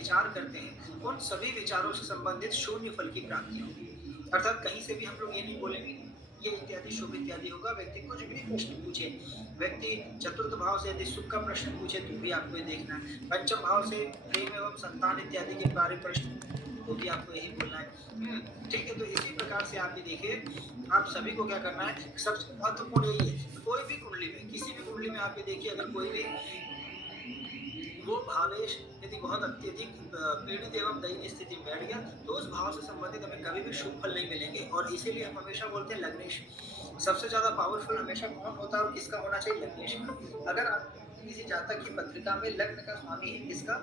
विचार करते हैं, उन सभी विचारों से संबंधित शून्य फल की प्राप्ति होगी। अर्थात कहीं से भी हम लोग ये नहीं बोलेंगे ये इत्यादि शुभ इत्यादि होगा। व्यक्ति कुछ भी प्रश्न पूछे, व्यक्ति चतुर्थ भाव से यदि सुख का प्रश्न पूछे तो भी आपको ये देखना है, पंचम भाव से प्रेम एवं संतान इत्यादि के बारे में प्रश्न तो भी आपको यही बोलना है। ठीक है, तो इसी प्रकार से आप ये देखिए, आप सभी को क्या करना है, सबसे महत्वपूर्ण यही है, कोई भी कुंडली में, किसी भी कुंडली में आप ये देखिए, अगर कोई भी वो भावेश यदि बहुत अत्यधिक पीड़ित एवं दयनीय स्थिति में बैठ गया, तो उस भाव से संबंधित हमें कभी भी शुभ फल नहीं मिलेंगे। और इसीलिए हम हमेशा बोलते हैं लग्नेश सबसे ज्यादा पावरफुल हमेशा कौन होता है और किसका होना चाहिए, लग्नेश का। अगर आप किसी जातक की पत्रिका में लग्न का स्वामी है, किसका,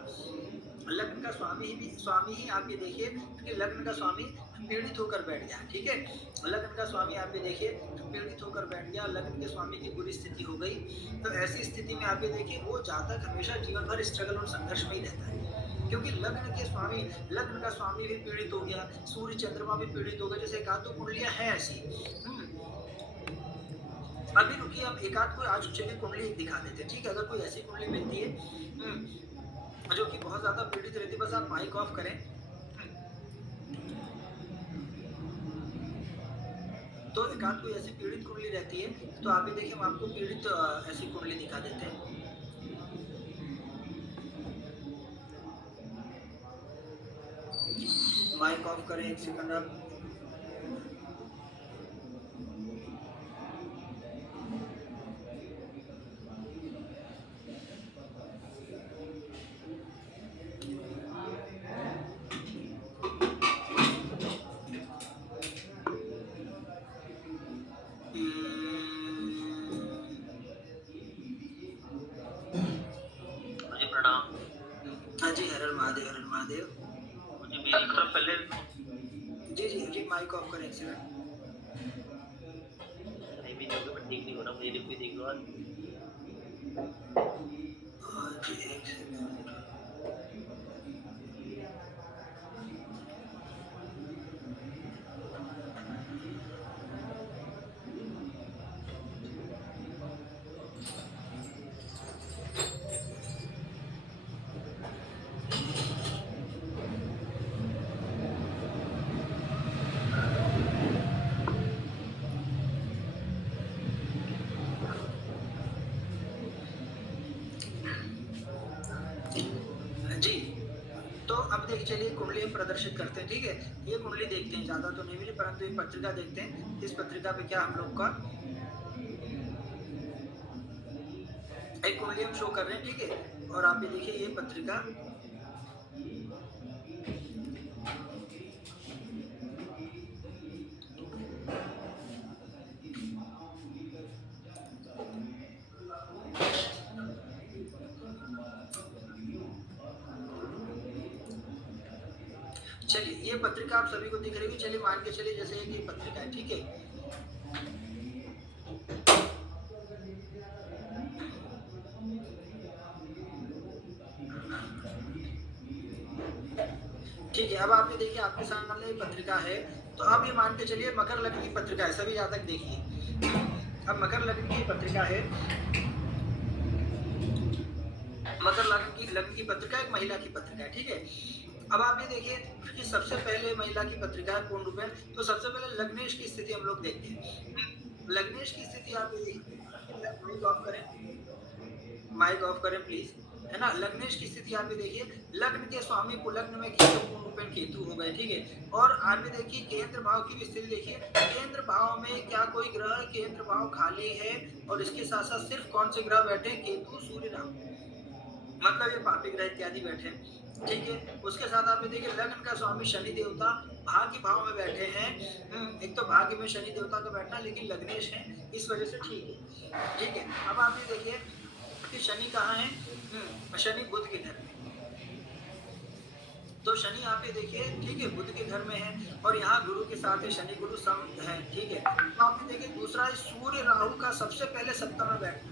लग्न का स्वामी ही आप ये देखिए कि लग्न का स्वामी पीड़ित होकर बैठ गया, ठीक है, लग्न का स्वामी आप ये देखिए पीड़ित होकर बैठ गया, लग्न के स्वामी की बुरी स्थिति हो गई, तो ऐसी स्थिति में आप ये देखिए वो जातक हमेशा जीवन भर स्ट्रगल और संघर्ष में ही रहता है, क्योंकि लग्न का स्वामी भी पीड़ित हो गया, सूर्य चंद्रमा भी पीड़ित हो गए, जैसे एक आध दो कुंडलियां हैं ऐसी। अभी रुकिए, हम एक आध कोई आज चलिए कुंडली दिखा देते हैं, ठीक है, अगर कोई ऐसी कुंडली मिलती है जो कि बहुत ज्यादा पीड़ित रहती है, बस आप माइक ऑफ करें। तो एक आध कोई ऐसी पीड़ित कुंडली रहती है, तो आप ये देखिए हम आपको पीड़ित ऐसी कुंडली दिखा देते हैं। माइक ऑफ करें, एक सेकंड आप। हाँ जी, हर हर महादेव, हर हर महादेव। मुझे मेरी तरफ पहले जी माइक ऑफ करें एक सेकंड। नहीं भी नहीं होगा, ठीक नहीं हो रहा, मुझे लिख के देख लो आज। जी एक सेकंड। देखिए चलिए कुंडली हम प्रदर्शित करते हैं, ठीक है, ये कुंडली देखते हैं, ज्यादा तो नहीं मिली परंतु ये पत्रिका देखते हैं, इस पत्रिका पे क्या हम लोग का एक कुंडली हम शो कर रहे हैं, ठीक है, और आप ये देखिए ये पत्रिका चलिए ये पत्रिका आप सभी को दिख रही है, चलिए मान के चलिए जैसे ये पत्रिका है, ठीक है, ठीक है। अब आप ये देखिए आपके सामने पत्रिका है, तो आप ये मान के चलिए मकर लग्न की पत्रिका है, सभी जातक देखिए, अब मकर लग्न की पत्रिका है, मकर लग्न की पत्रिका एक महिला की पत्रिका है, ठीक है। अब आप ये देखिए कि सबसे पहले महिला की पत्रिका है पूर्ण रूप में, तो सबसे पहले लग्नेश की स्थिति हम लोग देखते हैं। लग्नेश की स्थिति आप ये देखिए, माइक ऑफ करें, माइक ऑफ करें प्लीज, है ना। लग्नेश की स्थिति आप ये देखिए, लग्न के स्वामी को लग्न में केतु पूर्ण रूप में केतु हो गए, ठीक है। और आप ये देखिए केंद्र भाव की भी स्थिति देखिए, केंद्र भाव में क्या कोई ग्रह केंद्र भाव खाली है, और इसके साथ साथ सिर्फ कौन से ग्रह बैठे, केतु सूर्य राहु, मतलब ये पापी ग्रह इत्यादि बैठे, ठीक है। उसके साथ आप ये देखिए लग्न का स्वामी शनि देवता भाग्य भाव में बैठे हैं, एक तो भाग्य में शनि देवता का बैठना, लेकिन लग्नेश है इस वजह से ठीक है, ठीक है। अब आप ये देखिए कि शनि कहाँ है, शनि बुध के घर में, तो शनि आप ये देखिए, ठीक है, बुध के घर में है, और यहाँ गुरु के साथ है, शनि गुरु सम है, ठीक है। तो आप ये देखिए दूसरा सूर्य राहु का सबसे पहले सप्तम में बैठना,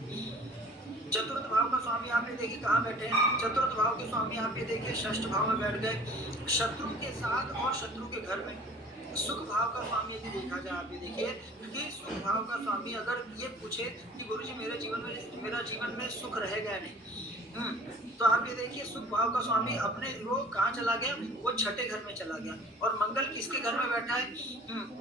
चतुर्थ भाव का स्वामी आप ये देखिए कहाँ बैठे हैं, चतुर्थ भाव के स्वामी आप ये देखिए षष्ठ भाव में बैठ गए, शत्रु के साथ और शत्रु के घर में। सुख भाव का स्वामी यदि देखा जाए, आप ये देखिए कि सुख भाव का स्वामी अगर ये पूछे कि गुरुजी मेरे जीवन में सुख रहेगा नहीं, तो आप ये देखिए सुख भाव का स्वामी अपने वो कहाँ चला गया, वो छठे घर में चला गया। और मंगल किसके घर में बैठा है?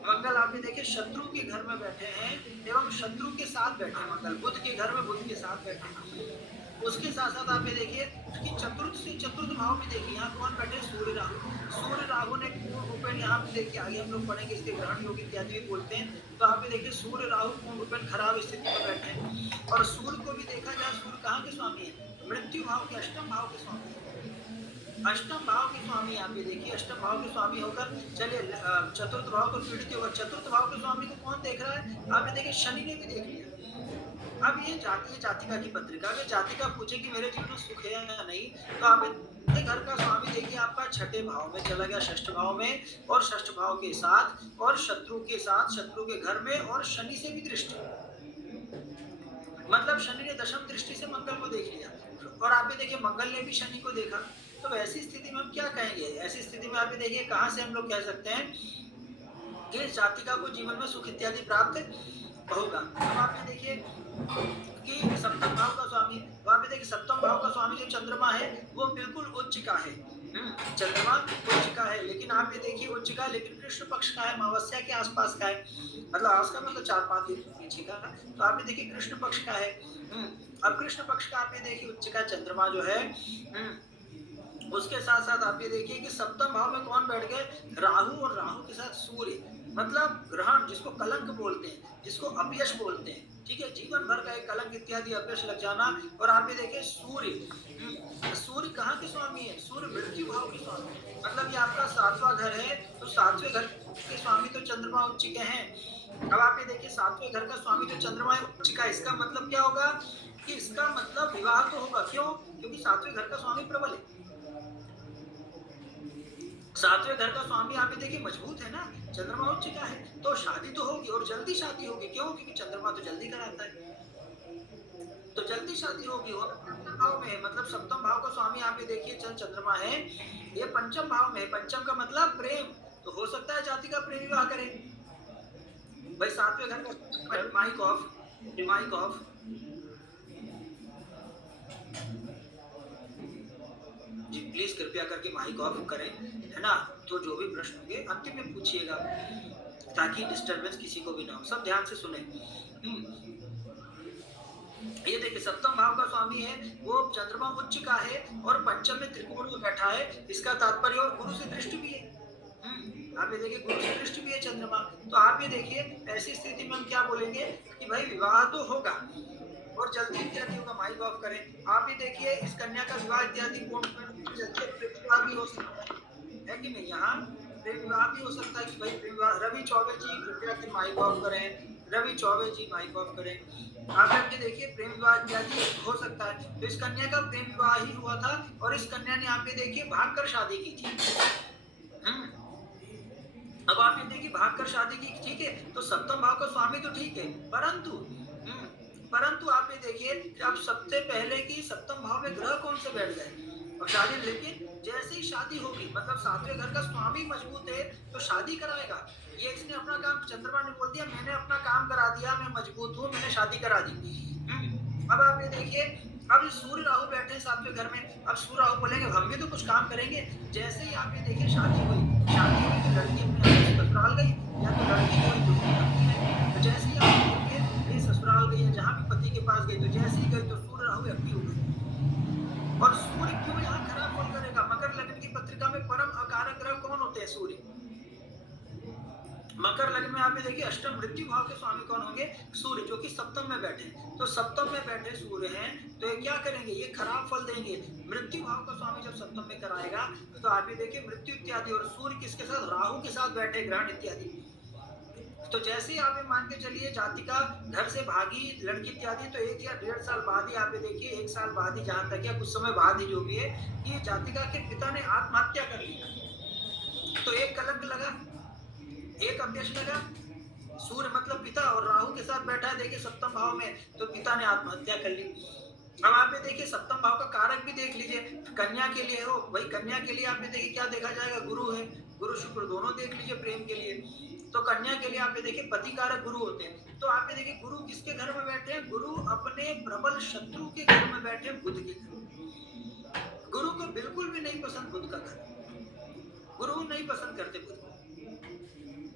मंगल आप ये देखिए शत्रु के घर में बैठे हैं एवं शत्रु के साथ बैठे हैं। मंगल बुध के घर में बुध के साथ बैठे हैं। उसके साथ साथ आप ये देखिए कि चतुर्थ से चतुर्थ भाव में देखिए यहाँ कौन बैठे? सूर्य राहु। सूर्य राहु ने पूर्ण रूपेण यहाँ पे देखिए, आगे हम लोग पढ़ेंगे इसके ग्रहण योग इत्यादि भी बोलते हैं। तो आप ये देखिए सूर्य राहु पूर्ण रूपेण खराब स्थिति में बैठे हैं। और सूर्य को भी देखा जाए, सूर्य कहाँ के स्वामी है? मृत्यु भाव के, अष्टम भाव के स्वामी है। अष्टम भाव के स्वामी आप ये देखिए, अष्टम भाव के स्वामी होकर चलिए चतुर्थ भाव को पीड़ित होगा। चतुर्थ भाव के स्वामी को कौन देख रहा है? आप ये देखिए शनि ने भी देख लिया। अब ये जातिका की पत्रिका में जातिका पूछे कि मेरे जीवन में सुख है या नहीं, तो आप घर का स्वामी देखिए आपका छठे भाव में चला गया, षष्ठ भाव में, और षष्ठ भाव के साथ और शत्रु के साथ, शत्रु के घर में, और शनि से भी दृष्टि, मतलब शनि ने दशम दृष्टि से मंगल को देख लिया। और आप ये देखिए मंगल ने भी शनि को देखा। तो ऐसी स्थिति में हम क्या कहेंगे? ऐसी स्थिति में आप ये देखिए कहां से हम लोग कह सकते हैं कि जातिका को जीवन में सुख इत्यादि प्राप्त होगा। अब आप ये देखिए कि सप्तम भाव का स्वामी, वहां पे देखिए सप्तम भाव का स्वामी जो चंद्रमा है वो बिल्कुल उच्च का है। चंद्रमा उच्च का है, लेकिन आप ये देखिए उच्च का, लेकिन कृष्ण पक्ष का है, अमावस्या के आसपास का है, मतलब आज का मतलब 4-5 दिन पीछे का। तो आप ये देखिए कृष्ण पक्ष का है। अब कृष्ण पक्ष का आप ये देखिए उच्च का चंद्रमा जो है, उसके साथ साथ आप ये देखिए कि सप्तम भाव में कौन बैठ गए? राहु, और राहु के साथ सूर्य, मतलब ग्रहण जिसको कलंक बोलते हैं, जिसको अपयश बोलते हैं, ठीक है, जीवन भर का एक कलंक इत्यादि अपयश लग जाना। और आप ये देखिए सूर्य, सूर्य कहाँ के स्वामी है? सूर्य मृत्यु भाव के स्वामी, मतलब ये आपका 7वां घर है। तो 7वें घर के स्वामी तो चंद्रमा उच्च के हैं। अब आप ये देखिए 7वें घर का स्वामी जो चंद्रमा है उच्च का, इसका मतलब क्या होगा कि इसका मतलब विवाह तो होगा। क्यों? क्योंकि 7वें घर का स्वामी प्रबल है। 7वें घर का स्वामी आप ये देखिए मजबूत है ना, चंद्रमा उच्च का है, तो शादी तो होगी, और जल्दी शादी होगी। क्यों? क्योंकि चंद्रमा तो जल्दी कराता है, तो जल्दी शादी होगी। और पंचम भाव में, मतलब सप्तम भाव का स्वामी आप ये देखिए चंद्रमा है, ये पंचम भाव में, पंचम का मतलब प्रेम, तो हो सकता है जाति का प्रेम विवाह करे। भाई 7वें घर का, माइक ऑफ, माइक ऑफ। जी प्लीज कृपया करके माइक ऑफ करें, है ना। तो जो भी प्रश्न होंगे अंतिम में पूछिएगा, ताकि डिस्टरबेंस किसी को भी ना हो, सब ध्यान से सुने। ये देखिए सप्तम भाव का स्वामी है वो चंद्रमा उच्च का है, और पंचम में त्रिकोण में बैठा है, इसका तात्पर्य, और गुरु से दृष्टि भी है। आप ये देखिए गुरु से दृष्टि भी है चंद्रमा। तो आप ये देखिए ऐसी स्थिति में हम क्या बोलेंगे कि भाई विवाह तो होगा, और जल्दी इत्यादि होगा। माइक ऑफ करें। आप ये देखिए इस कन्या का विवाह इत्यादि विवाह भी हो सकता है कि नहीं? यहाँ प्रेम विवाह भी हो सकता है कि भाई प्रेम विवाह। रवि चौबे जी कृपया के माइक ऑफ करें, रवि चौबे जी माइक ऑफ करें। आप ये देखिए प्रेम विवाह इत्यादि हो सकता है। तो इस कन्या का प्रेम विवाह ही हुआ था, और इस कन्या ने आप ये देखिए भागकर शादी की थी। अब आप ये देखिए भागकर शादी की, ठीक है, तो सप्तम भाव का स्वामी तो ठीक है, परंतु आप ये देखिए अब सबसे पहले की सप्तम भाव में ग्रह कौन से बैठ गए और शादी, लेकिन जैसे ही शादी होगी, मतलब 7वें घर का स्वामी मजबूत है तो शादी कराएगा। ये इसने अपना काम, चंद्रमा ने बोल दिया मैंने अपना काम करा दिया, मैं मजबूत हूँ, मैंने शादी करा दी। अब आप ये देखिए अब सूर्य राहु बैठे हैं 7वें घर में। अब सूर्य राहु बोलेंगे हम भी तो कुछ काम करेंगे। जैसे ही आप ये देखिए शादी हुई तो लड़की अपने ससुराल गई, या तो लड़की कोई दूसरी पत्नी है, तो जैसे ही आप देखिए ससुराल गई, जहाँ भी पति के पास गई, तो जैसे ही गई तो सूर्य राहु एक्टिव हो गए। और सूर्य क्यों यहाँ खराब फल करेगा? मकर लग्न की पत्रिका में परम अकारक ग्रह कौन होते हैं? सूर्य। मकर लग्न में आप देखिए अष्टम मृत्यु भाव के स्वामी कौन होंगे? सूर्य, जो कि सप्तम में बैठे। तो सप्तम में बैठे सूर्य हैं, तो ये क्या करेंगे? ये खराब फल देंगे। मृत्यु भाव का स्वामी जब सप्तम में कराएगा तो आप ये देखिए मृत्यु इत्यादि, और सूर्य किसके साथ? राहु के साथ बैठे, ग्रहण इत्यादि। तो जैसे ही आप मान के चलिए जातिका घर से भागी लड़की इत्यादि, तो 1 या 1.5 साल बाद ही आप देखिए 1 साल बाद ही, जहां तक या कुछ समय बाद ही जो भी है, कि जातिका के पिता ने आत्महत्या कर ली। तो एक कलंक लगा, एक अपयश लगा। सूर्य मतलब पिता, और राहु के साथ बैठा है देखिए सप्तम भाव में, तो पिता ने आत्महत्या कर ली। अब आप ये देखिए सप्तम भाव का कारक भी देख लीजिए, कन्या के लिए हो, भाई कन्या के लिए आप ये देखिए क्या देखा जाएगा? गुरु है, गुरु शुक्र दोनों देख लीजिए प्रेम के लिए। तो कन्या के लिए आप ये देखिए पति कारक गुरु होते हैं। तो आप ये देखिए गुरु किसके घर में बैठे हैं? गुरु अपने प्रबल शत्रु के घर में बैठे, बुध के घर। गुरु को बिल्कुल भी नहीं पसंद बुध का घर, गुरु नहीं पसंद करते बुध को।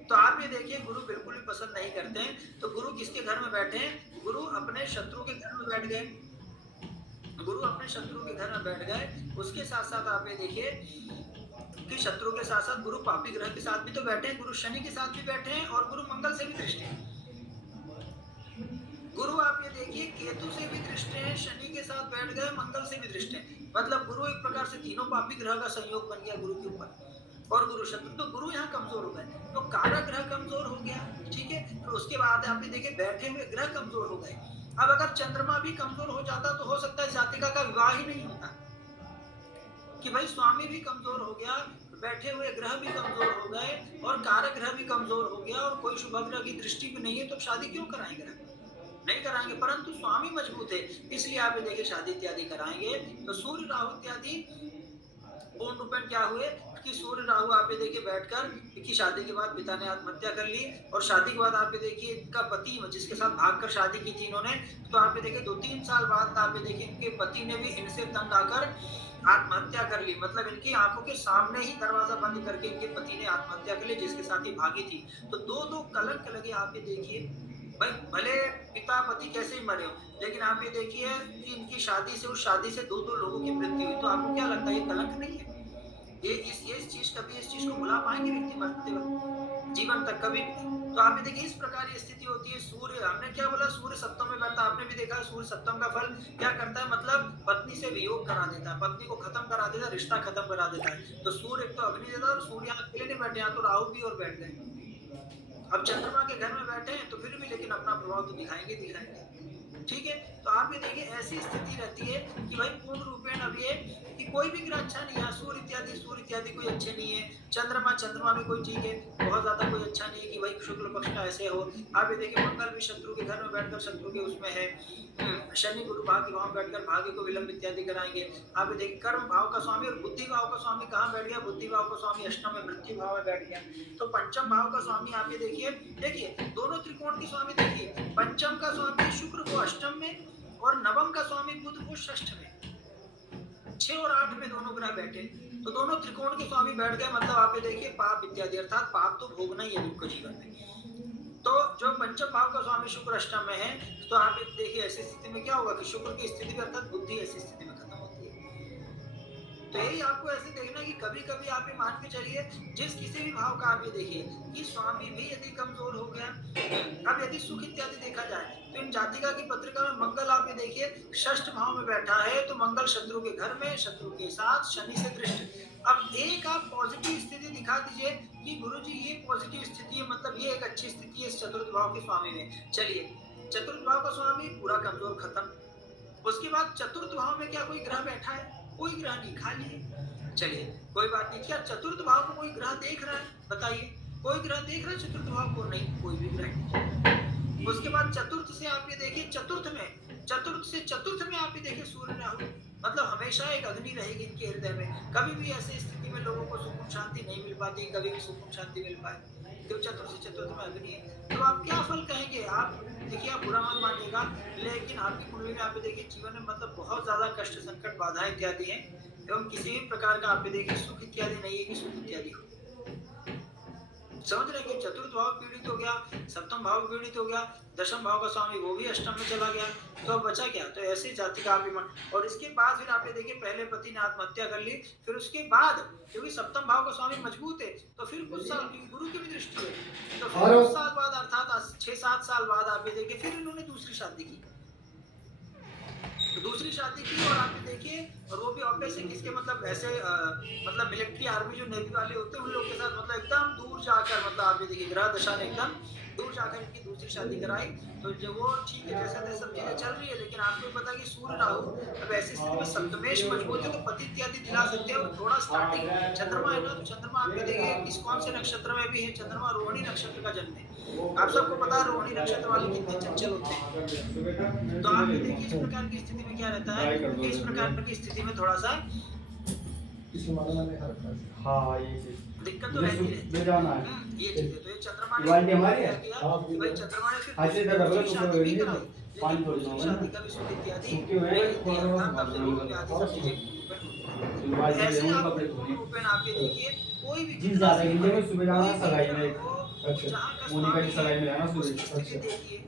तो आप ये देखिए गुरु बिल्कुल भी पसंद नहीं करते हैं, तो गुरु किसके घर में बैठे हैं? गुरु अपने शत्रु के घर में बैठ गए, गुरु अपने शत्रु के घर में बैठ गए। उसके साथ साथ आप ये देखिए कि शत्रु के साथ साथ गुरु पापी ग्रह के साथ भी तो बैठे हैं, गुरु शनि के साथ भी बैठे हैं और गुरु मंगल से भी दृष्टि है। गुरु आप ये देखिए केतु से भी दृष्टि है, शनि के साथ बैठ गए, मंगल से भी दृष्टि है। मतलब गुरु एक प्रकार से तीनों पापी ग्रह का संयोग बन गया गुरु के ऊपर और गुरु शत्रु, तो गुरु यहाँ कमजोर हो गए, तो कारक ग्रह कमजोर हो गया। ठीक है, तो उसके बाद आप ये देखिए बैठे हुए ग्रह कमजोर हो गए। अब अगर चंद्रमा भी कमजोर हो जाता तो हो सकता है जातिका का विवाह ही नहीं होता, कि भाई स्वामी भी कमजोर हो गया, बैठे हुए ग्रह भी कमजोर हो गए और कारक ग्रह भी कमजोर हो गया और कोई शुभ ग्रह की दृष्टि भी नहीं है, तो शादी क्यों कराएंगे? नहीं कराएंगे, परंतु स्वामी मजबूत है इसलिए आप ये देखिए शादी इत्यादि कराएंगे। तो सूर्य राहु इत्यादि पूर्ण रूपेण क्या हुए कि सूर्य राहु आप ये देखिए बैठकर की शादी के बाद पिता ने आत्महत्या कर ली और शादी के बाद आप ये देखिए इनका पति जिसके साथ भागकर शादी की थी इन्होंने, तो आप ये देखिए 2-3 साल बाद आप ये देखिए इनके पति ने भी इनसे तंग आकर आत्महत्या कर ली। मतलब इनकी आंखों के सामने ही दरवाजा बंद करके इनके पति ने आत्महत्या कर ली जिसके साथ ही भागी थी। तो दो कलंक लगे। आप ये देखिए भाई भले पिता पति कैसे ही मरे हो, लेकिन आप ये देखिए कि इनकी शादी से उस शादी से 2 लोगों की मृत्यु हुई। तो आपको क्या लगता है ये कलंक नहीं है? ये इस चीज कभी इस चीज को भुला पाएंगे व्यक्ति मरते वक्त जीवन तक? कभी नहीं। तो आप ये देखिए इस प्रकार ये स्थिति होती है। सूर्य, हमने क्या बोला, सूर्य सप्तम में बैठता, आपने भी देखा सूर्य सप्तम का फल क्या करता है, मतलब पत्नी से वियोग करा देता है, पत्नी को खत्म करा देता है, रिश्ता खत्म करा देता है। तो सूर्य एक तो अग्नि देता है और सूर्य यहाँ अकेले नहीं बैठे, यहाँ तो राहु भी और बैठ गए। अब चंद्रमा के घर में बैठे हैं तो फिर भी लेकिन अपना प्रभाव तो दिखाएंगे। ठीक है, तो आप ये देखिए ऐसी स्थिति रहती है कि भाई पूर्ण रूपेण अब ये कि कोई भी ग्रह अच्छा नहीं है। सूर्य इत्यादि कोई अच्छे नहीं है। चंद्रमा भी कोई ठीक है, बहुत ज्यादा कोई अच्छा नहीं है कि भाई शुक्ल पक्ष का ऐसे हो। आप ये देखिए मंगल भी शत्रु के घर में बैठकर शत्रु के उसमें है। शनि गुरु भाग्य भाव बैठकर भाग्य को विलंब इत्यादि कराएंगे। आप ये देखिए कर्म भाव का स्वामी और बुद्धि भाव का स्वामी कहाँ बैठ गया? बुद्धि भाव का स्वामी अष्टम में, मृत्यु भाव में बैठ गया। तो पंचम भाव का स्वामी आप ये देखिए दोनों त्रिकोण के स्वामी देखिए, पंचम का स्वामी शुक्र को अष्टम में और नवम का स्वामी बुध को षष्ठ में। 6 और 8 में दोनों ग्रह बैठे, तो दोनों त्रिकोण के स्वामी बैठ गए। मतलब आप ये देखिए पाप इत्यादि, अर्थात पाप तो भोगना ही है दुख जीवन में। तो जो पंचम भाव का स्वामी शुक्र अष्टम में है, तो आप देखिए ऐसी स्थिति में क्या होगा कि शुक्र की स्थिति में अर्थात बुद्धि ऐसी स्थिति में खत्म होती है। तो यही आपको ऐसे देखना कि कभी कभी आप ये मान के चलिए जिस किसी भी भाव का आप ये देखिए कि स्वामी भी यदि कमजोर हो गया, अब यदि सुख इत्यादि देखा जाए तो इन जातिका की पत्रिका में मंगल आप ये देखिए षष्ठ भाव में बैठा है, तो मंगल शत्रु के घर में, शत्रु के साथ, शनि से दृष्टि। अब एक आप पॉजिटिव स्थिति दिखा दीजिए कि गुरुजी ये पॉजिटिव स्थिति है, मतलब ये एक अच्छी स्थिति है इस चतुर्थ भाव के स्वामी में। चलिए चतुर्थ भाव का स्वामी पूरा कमजोर खत्म। उसके बाद चतुर्थ भाव में क्या कोई ग्रह बैठा है? कोई ग्रह नहीं, खाली है। चलिए कोई बात नहीं। क्या चतुर्थ भाव को कोई ग्रह देख रहा है? बताइए, कोई ग्रह देख रहा है चतुर्थ भाव को? नहीं, कोई भी ग्रह नहीं। उसके बाद चतुर्थ से आप ये देखिए चतुर्थ में आप ये देखिए सूर्य राहु, मतलब हमेशा एक अग्नि रहेगी इनके हृदय में। कभी भी ऐसी स्थिति में लोगों को सुकून शांति नहीं मिल पाती, कभी भी सुकून शांति मिल पाए, तो चतुर्थ से चतुर्थ में अग्नि है। तो आप क्या फल कहेंगे? आप देखिए, आप बुरा मत मानिएगा, लेकिन आपकी कुंडली में आप देखिए जीवन में मतलब बहुत ज्यादा कष्ट, संकट, बाधाएं इत्यादि हैं एवं किसी भी प्रकार का आप देखिए सुख इत्यादि नहीं है कि सुख इत्यादि हो। समझ रहे कि चतुर्थ भाव पीड़ित हो गया, सप्तम भाव पीड़ित हो गया, दशम भाव का स्वामी वो भी अष्टम में चला गया, तो अब बचा क्या? तो ऐसे जाति का अभिमान। और इसके बाद फिर आप ये देखिए पहले पति ने आत्महत्या कर ली, फिर उसके बाद क्योंकि सप्तम भाव का स्वामी मजबूत है, तो फिर कुछ साल गुरु की भी दृष्टि है, तो फिर कुछ साल बाद अर्थात 6-7 साल बाद आप ये देखिए फिर इन्होंने दूसरी शादी की। और आप ये देखिए, और वो भी ऑब्वियस है किसके, मतलब ऐसे मतलब मिलिट्री आर्मी जो नेवी वाले होते हैं उन लोग के साथ, मतलब एकदम दूर जाकर, मतलब आप ये देखिए ग्रह दशा ने एकदम दूर जाकर इनकी दूसरी शादी कराई। तो जो वो ठीक है, जैसा जैसा चीजें चल रही है, लेकिन आपको पता है कि सूर्य राहु अब ऐसी स्थिति में सप्तमेश मजबूत है, तो पति इत्यादि दिला सकते हैं। थोड़ा स्टार्टिंग चंद्रमा है ना, तो चंद्रमा आप देखिए किस कौन से नक्षत्र में भी है, चंद्रमा रोहिणी नक्षत्र का जन्म है। आप सबको पता है रोहिणी नक्षत्र वाले कितने चंचल होते हैं। तो आप देखिए इस प्रकार की स्थिति में क्या रहता है, इस प्रकार की स्थिति में थोड़ा सा दिक्कत तो रहती है। ये चीज है, तो ये चंद्रमा ने हमारी है भाई, चंद्रमा ने फिर शादी भी कराई, लेकिन शादी का भी सुख इत्यादि सब चीजें सुबह से ऐसे जाऊंगा आप कपड़े धोने ओपन आप ये देखिए कोई भी जी कितना ज्यादा भी गिनते में सुबह जाना कोई भी सगाई में ग्रह एक हो, अच्छा जहाँ का मोनिका स्वामी की है सगाई में है ना उसकी सुबह स्थिति अच्छा देखिए,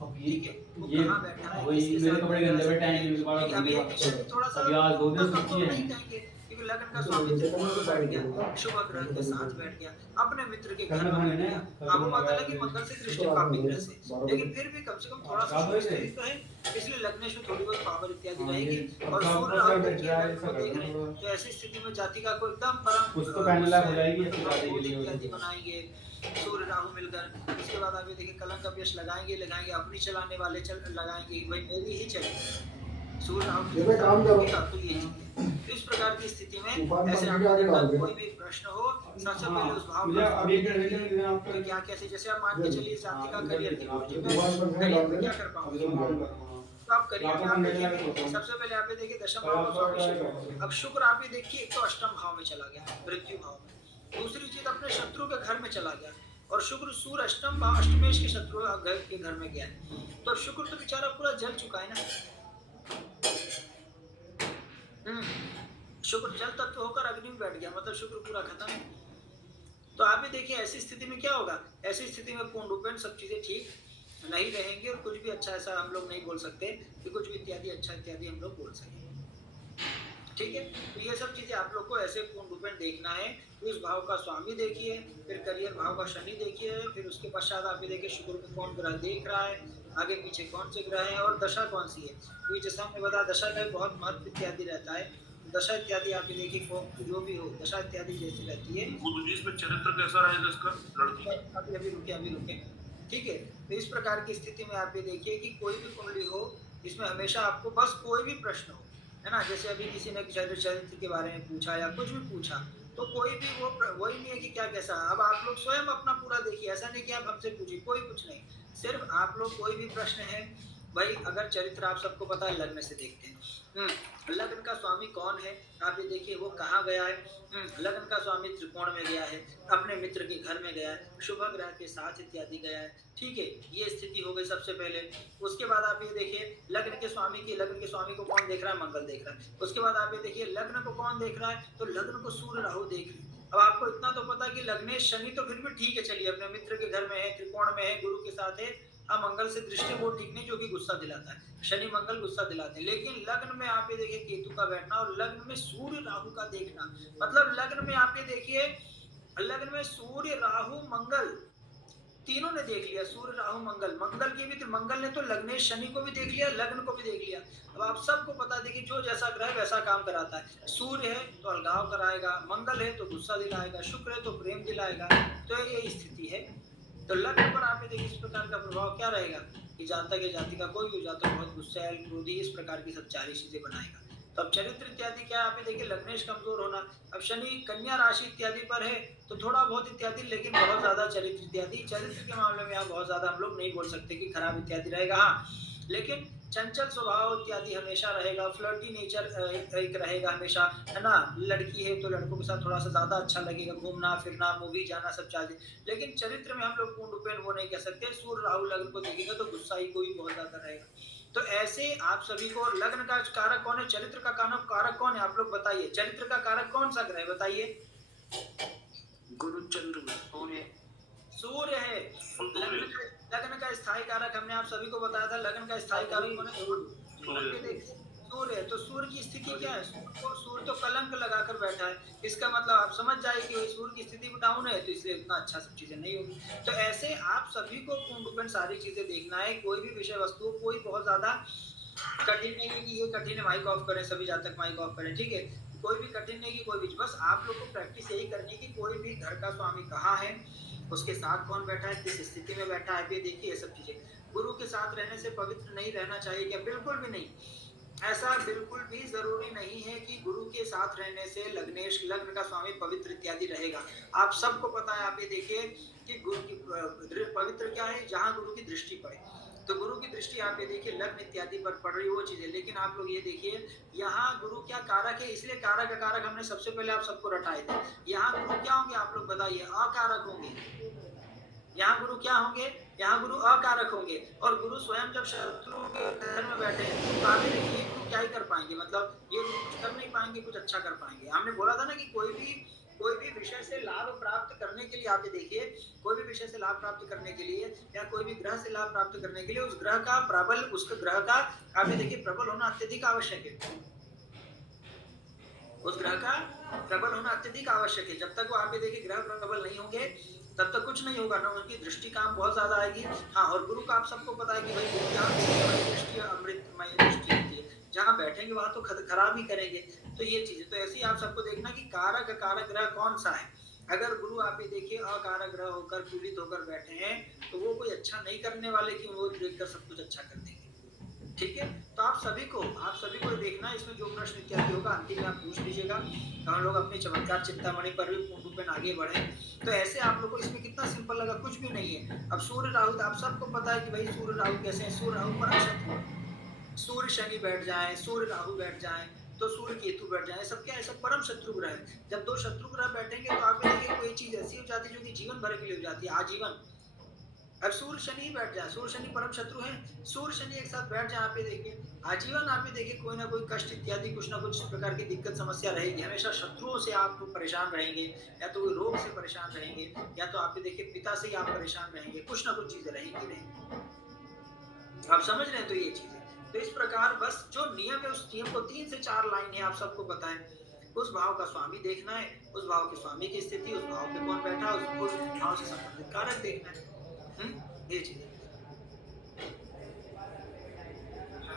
अब ठीक है, वो ये कहाँ बैठा है, वही किसके मेरे साथ कपड़े बैठा है गंदे हुए सब टाइम चीजें। नहीं दोबारा ठीक है, अब धोने ये का शनि थोड़ा-सा अभी आज धो दे तो सूखी कमजोर है नहीं कहेंगे, क्योंकि लग्न का तो स्वामी बेटे का त्रिकोण ना तो में बैठ बाइक गया, बोलूंगा शुभ ग्रह के साथ बैठ गया, अपने मित्र के कल घर मैं में धोने बैठ ने गया। कल हाँ, वो धोने बात गया अलग है कि मंगल से तो दृष्टि रात पापी में ग्रह से, 12 लेकिन बजे फिर भी कम से कम थोड़ा सा रात शुभ में स्थिति तो है, इसलिए लग्नेश में थोड़ी बहुत पावर इत्यादि हाँ रहेगी। ये और अब सूर्य बस राहु बैठ देखिए रहा है लग्न ऐसा को देख करना रहे हैं, थोड़ा तो ऐसी स्थिति में जातिका को एकदम परम कुछ तो पहनने लायक हो जाएगी मतलब ऐसी शादी के बोध लिए इत्यादि बनाएंगे सूर्य राहु मिलकर। उसके बाद आप ये देखिए कलंक अपयश लगाएंगे अपनी चलाने वाले लगाएंगे भाई मेरी ही चलेगी। सूर्य राहु की बेटा काम करो लगेगा तो ये चीज है। तो इस प्रकार की स्थिति में तूफान ऐसे पंखी के आपको आगे देखना डाल देना कोई भी प्रश्न हो सबसे हाँ पहले उस भाव मुझे का अभी एक स्वामी डेढ़ घंटे में आपका कि क्या कैसे जैसे आप मान के चलिए जाति का हाँ, करियर की आप मुझे तूफान पंखी में करियर डाल में क्या देना कर अभी पाऊंगा। तो काम कर रहा हूँ तो आप करियर में रातों आप को अंधेरे देखिए लगे सोता हूँ सबसे पहले आप ये देखिए दशम कल भाव आप का स्वामी सौ शुक्र। अब शुक्र आप ये देखिए एक तो अष्टम भाव में चला गया मृत्यु भाव में, दूसरी चीज अपने शत्रु के घर में चला गया और शुक्र सूर्य अष्टम भाव अष्टमेश के शत्रु के घर में गया है। तो शुक्र तो बेचारा पूरा जल चुका है ना। शुक्र जल तत्व होकर अग्नि में बैठ गया मतलब शुक्र पूरा खत्म है। तो आप भी देखिए ऐसी स्थिति में क्या होगा, ऐसी स्थिति में पूर्ण रूपेण सब चीजें ठीक नहीं रहेंगी और कुछ भी अच्छा ऐसा हम लोग नहीं बोल सकते कि कुछ भी इत्यादि अच्छा इत्यादि हम लोग बोल सकें। ठीक है, तो ये सब चीजें आप लोग को ऐसे पूर्ण रूपेण देखना है। उस भाव का स्वामी देखिए, फिर करियर भाव का शनि देखिए, फिर उसके पश्चात आप ये देखिए शुक्र को कौन ग्रह देख रहा है, आगे पीछे कौन से ग्रह हैं और दशा कौन सी है। तो जैसा हमने बताया दशा का बहुत महत्व इत्यादि रहता है। दशा इत्यादि आप ये देखिए जो भी हो दशा इत्यादि जैसी रहती है। गुरुजी इसमें चरित्र कैसा रहेगा इसका लड़की अभी रुके ठीक है। तो इस प्रकार की स्थिति में आप ये देखिए कि कोई भी कुंडली हो इसमें हमेशा आपको बस कोई भी प्रश्न हो है ना, जैसे अभी किसी ने चरित्र के बारे में पूछा या कुछ भी पूछा तो कोई भी वो वही नहीं है कि क्या कैसा। अब आप लोग स्वयं अपना पूरा देखिए, ऐसा नहीं कि आप हमसे पूछिए, कोई कुछ नहीं, सिर्फ आप लोग कोई भी प्रश्न है भाई अगर चरित्र आप सबको पता है लग्न से देखते हैं। लग्न का स्वामी कौन है आप ये देखिए वो कहाँ गया है। लग्न का स्वामी त्रिकोण में गया है, अपने मित्र के घर में गया है, शुभ ग्रह के साथ इत्यादि गया है। ठीक है, ये स्थिति हो गई सबसे पहले। उसके बाद आप ये देखिए लग्न के स्वामी को कौन देख रहा है, मंगल देख रहा है। उसके बाद आप ये देखिए लग्न को कौन देख रहा है, तो लग्न को सूर्य राहु देख रहे हैं। अब आपको इतना तो पता है कि लग्नेश शनि तो फिर भी ठीक है, चलिए अपने मित्र के घर में है, त्रिकोण में है, गुरु के साथ है। हाँ, मंगल से दृष्टि वो ठीक नहीं जो कि गुस्सा दिलाता है, शनि मंगल गुस्सा दिलाते हैं। लेकिन लग्न में आप ये देखिए केतु का बैठना और लग्न में सूर्य राहु का देखना, मतलब लग्न में आप ये देखिए लग्न में सूर्य राहु मंगल तीनों ने देख लिया। सूर्य राहु मंगल, मंगल की भी मंगल ने तो लग्नेश शनि को भी देख लिया, लग्न को भी देख लिया। अब आप सबको पता देखिए जो जैसा ग्रह वैसा काम कराता है। सूर्य है तो अलगाव कराएगा, मंगल है तो गुस्सा दिलाएगा, शुक्र है तो प्रेम दिलाएगा। तो ये स्थिति है। तो लग्न पर आप देखिए इस प्रकार का प्रभाव क्या रहेगा कि जातक या जाति का कोई भी जातक बहुत गुस्सैल क्रोधी इस प्रकार की सब चारी चीजें बनाएगा। तो अब चरित्र इत्यादि क्या आप देखिए लग्नेश कमजोर होना। अब शनि कन्या राशि इत्यादि पर है तो थोड़ा बहुत इत्यादि, लेकिन बहुत ज्यादा चरित्र इत्यादि, चरित्र के मामले में आप बहुत ज्यादा हम लोग नहीं बोल सकते कि खराब इत्यादि रहेगा। हाँ, लेकिन चंचल स्वभाव इत्यादि हमेशा रहेगा, फ्लर्टी नेचर एक रहेगा हमेशा, है ना। लड़की है तो लड़कों के साथ थोड़ा सा ज्यादा अच्छा लगेगा, घूमना फिरना मूवी जाना सब चीजें। लेकिन चरित्र में हम लोग पूर्ण रूपेण वो नहीं कह सकते। सूर्य राहु लग्न को देखेगा तो गुस्सा ही कोई बहुत ज्यादा रहेगा। तो ऐसे आप सभी को लग्न का कारक कौन है, चरित्र का कारक कौन है, आप लोग बताइए। चरित्र का कारक कौन सा ग्रह बताइए। गुरु चंद्र सूर्य है। लग्न का स्थायी कारक हमने आप सभी को बताया था, लग्न का स्थायी कारक कौन है, सूर्य है। तो सूर्य की स्थिति क्या है, सूर्य तो कलंक लगाकर बैठा है। इसका मतलब आप समझ जाए कि सूर्य की स्थिति डाउन है तो इसलिए इतना अच्छा सब चीजें नहीं होगी। तो ऐसे आप सभी को पूर्ण रूपेण सारी चीजें देखना है। कोई भी विषय वस्तु कोई बहुत ज्यादा कठिन नहीं है कि ये कठिन है माइक ऑफ करें, सभी जातक माइक ऑफ करें, ठीक है। कोई भी कठिन नहीं कि कोई भी, बस आप लोग को प्रैक्टिस यही करनी कि कोई भी घर का स्वामी कहाँ है, उसके साथ कौन बैठा है, किस स्थिति में बैठा है, ये देखिए ये सब चीजें। गुरु के साथ रहने से पवित्र नहीं रहना चाहिए क्या, बिल्कुल भी नहीं। ऐसा बिल्कुल भी जरूरी नहीं है कि गुरु के साथ रहने से लग्नेश लग्न का स्वामी पवित्र इत्यादि रहेगा। आप सबको पता है, आप ये देखिए कि गुरु की पवित्र क्या है, जहां गुरु की दृष्टि पड़े। तो गुरु की दृष्टि आप ये देखिए लग्न इत्यादि पर पड़ रही वो चीजें। लेकिन आप लोग ये देखिए यहाँ गुरु क्या कारक है, इसलिए कारक हमने सबसे पहले आप सबको रटाए थे। यहाँ गुरु क्या होंगे आप लोग बताइए, अकारक होंगे। यहाँ गुरु क्या होंगे? यहाँ गुरु अकारक होंगे। और गुरु स्वयं जब शत्रु के घर में बैठे तो आप ये देखिए गुरु क्या ही कर पाएंगे, मतलब ये गुरु कुछ कर नहीं पाएंगे, कुछ अच्छा कर पाएंगे। हमने बोला था ना कि कोई भी विषय से लाभ प्राप्त करने के लिए आप ये देखिए, कोई भी विषय से लाभ प्राप्त करने के लिए या कोई भी ग्रह से लाभ प्राप्त करने के लिए उस ग्रह का प्रबल, उसके ग्रह का आप ये देखिए प्रबल होना अत्यधिक आवश्यक है। उस ग्रह का प्रबल होना अत्यधिक आवश्यक है। जब तक वो आप ये देखिए ग्रह प्रबल नहीं होंगे तब तक कुछ नहीं होगा ना, उनकी दृष्टि काम बहुत ज्यादा आएगी। हाँ, और गुरु का आप सबको पता है कि भाई गुरु जहाँ दृष्टि अमृतमय दृष्टि होती है, जहाँ बैठेंगे वहां तो खराब ही करेंगे। तो ये चीज है। तो ऐसे ही आप सबको देखना कि कारक ग्रह कौन सा है। अगर गुरु आप ये देखिए अकारक ग्रह होकर पीड़ित होकर बैठे हैं तो वो कोई अच्छा नहीं करने वाले कि वो देखकर सब कुछ अच्छा कर देंगे। ठीक है, तो आप सभी को देखना, इसमें जो प्रश्न इत्यादि होगा अंतिम में आप पूछ लीजिएगा। हम लोग अपने चमत्कार चिंतामणि पर भी पूर्ण रूप में आगे बढ़े। तो ऐसे आप लोग को इसमें कितना सिंपल लगा, कुछ भी नहीं है। अब सूर्य राहु, आप सबको पता है कि भाई सूर्य राहु कैसे हैं। सूर्य राहु पर शत्रु, सूर्य शनि बैठ जाए, सूर्य राहु बैठ जाए, तो सूर्य केतु बैठ जाए, सब क्या है, सब परम शत्रु ग्रह है। जब दो शत्रु ग्रह बैठेंगे तो आप देखिए कोई चीज ऐसी हो जाती है जो कि जीवन भर के लिए हो जाती है, आजीवन। अब सूर्य शनि ही बैठ जाए, सूर्य शनि परम शत्रु हैं, सूर्य शनि एक साथ बैठ जाए, आप ये देखिए आजीवन आप ये देखिए कोई ना कोई कष्ट इत्यादि कुछ ना कुछ प्रकार की दिक्कत समस्या रहेगी। हमेशा शत्रुओं से आप परेशान रहेंगे, या तो कोई रोग से परेशान रहेंगे, या तो आप ये देखिए पिता से ही आप परेशान रहेंगे, कुछ ना कुछ चीजें रहेंगी। आप समझ रहे हैं? तो ये चीज है। तो इस प्रकार बस जो नियम है उस नियम को 3 से 4 लाइन है, आप सबको पता है। उस भाव का स्वामी देखना है, उस भाव के स्वामी की स्थिति, उस भाव पे कौन बैठा, उस भाव से संबंधित कारक देखना है। ये चीज है।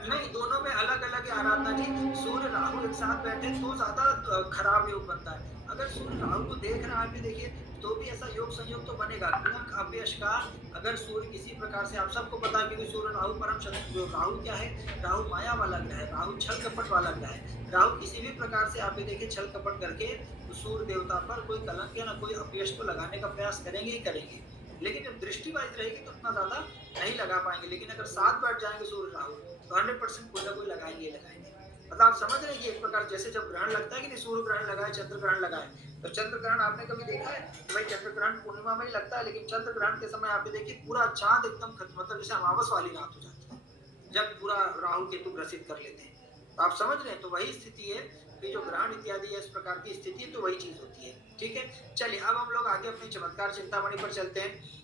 नहीं, दोनों में अलग अलग है आराधना जी। सूर्य राहु एक साथ बैठे तो ज्यादा खराब योग बनता है। अगर सूर्य राहु को देख रहा है, आप देखिए तो भी ऐसा योग संयोग तो बनेगा। गुणक अपयश का अगर सूर्य किसी प्रकार से, आप सबको पता है कि सूर्य राहु परम शत्रु। राहु क्या है? राहु माया वाला ग्रह है, राहु छल कपट वाला ग्रह है। राहु किसी भी प्रकार से आप देखिए छल कपट करके सूर्य देवता पर कोई कलंक या ना कोई अपयश को लगाने का प्रयास करेंगे ही करेंगे। लेकिन जब दृष्टि वाइज रहेगी तो उतना ज्यादा नहीं लगा पाएंगे। लेकिन अगर साथ बैठ जाएंगे सूर्य राहु तो 100% कोई ना कोई लगाएंगे लगाएंगे। मतलब आप समझ रहे हैं कि एक प्रकार जैसे जब ग्रहण लगता है कि नहीं, सूर्य ग्रहण लगाए, चंद्र ग्रहण लगाए, तो चंद्र ग्रहण आपने कभी देखा है? भाई चंद्र ग्रहण पूर्णिमा में ही लगता है, लेकिन चंद्र ग्रहण के समय आप देखिए पूरा चांद एकदम खत्म, मतलब जैसे अमावस वाली रात हो जाती है जब पूरा राहु केतु ग्रसित कर लेते हैं। तो आप समझ रहे हैं? तो वही स्थिति है कि जो ग्रहण इत्यादि है इस प्रकार की स्थिति, तो वही चीज होती है। ठीक है, चलिए अब हम लोग आगे अपनी चमत्कार चिंतामणि पर चलते हैं।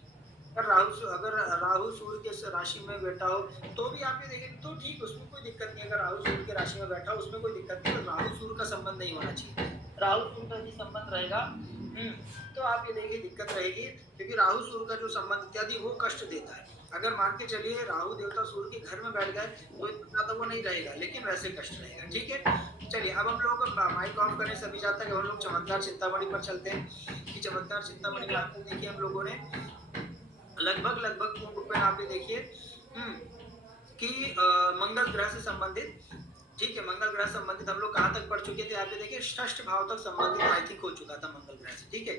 अगर राहु सूर्य के राशि में बैठा हो तो भी आप ये देखें तो ठीक, उसमें कोई दिक्कत नहीं। अगर राहु सूर्य के राशि में बैठा हो उसमें कोई दिक्कत नहीं, तो राहु सूर्य का संबंध नहीं होना चाहिए। राहु सूर्य का यदि संबंध रहेगा तो आप ये देखिए दिक्कत रहेगी, क्योंकि राहु सूर्य का जो संबंध इत्यादि वो कष्ट देता है। अगर मान के चलिए राहु देवता सूर्य के घर में बैठ गए तो इतना तो वो नहीं रहेगा, लेकिन वैसे कष्ट रहेगा। ठीक है, चलिए अब हम लोग माइक ऑफ करें सभी, जाता है हम लोग चमत्कार चिंतामणि पर चलते हैं। कि चमत्कार चिंतामणि में देखिए हम लोगों ने लगभग पूर्ण रूप में आप ये देखिए कि मंगल ग्रह से संबंधित, ठीक है, मंगल ग्रह संबंधित हम लोग कहाँ तक पढ़ चुके थे? आप ये देखिए षष्ठ भाव तक संबंधित आई थिंक हो चुका था मंगल ग्रह से। ठीक है,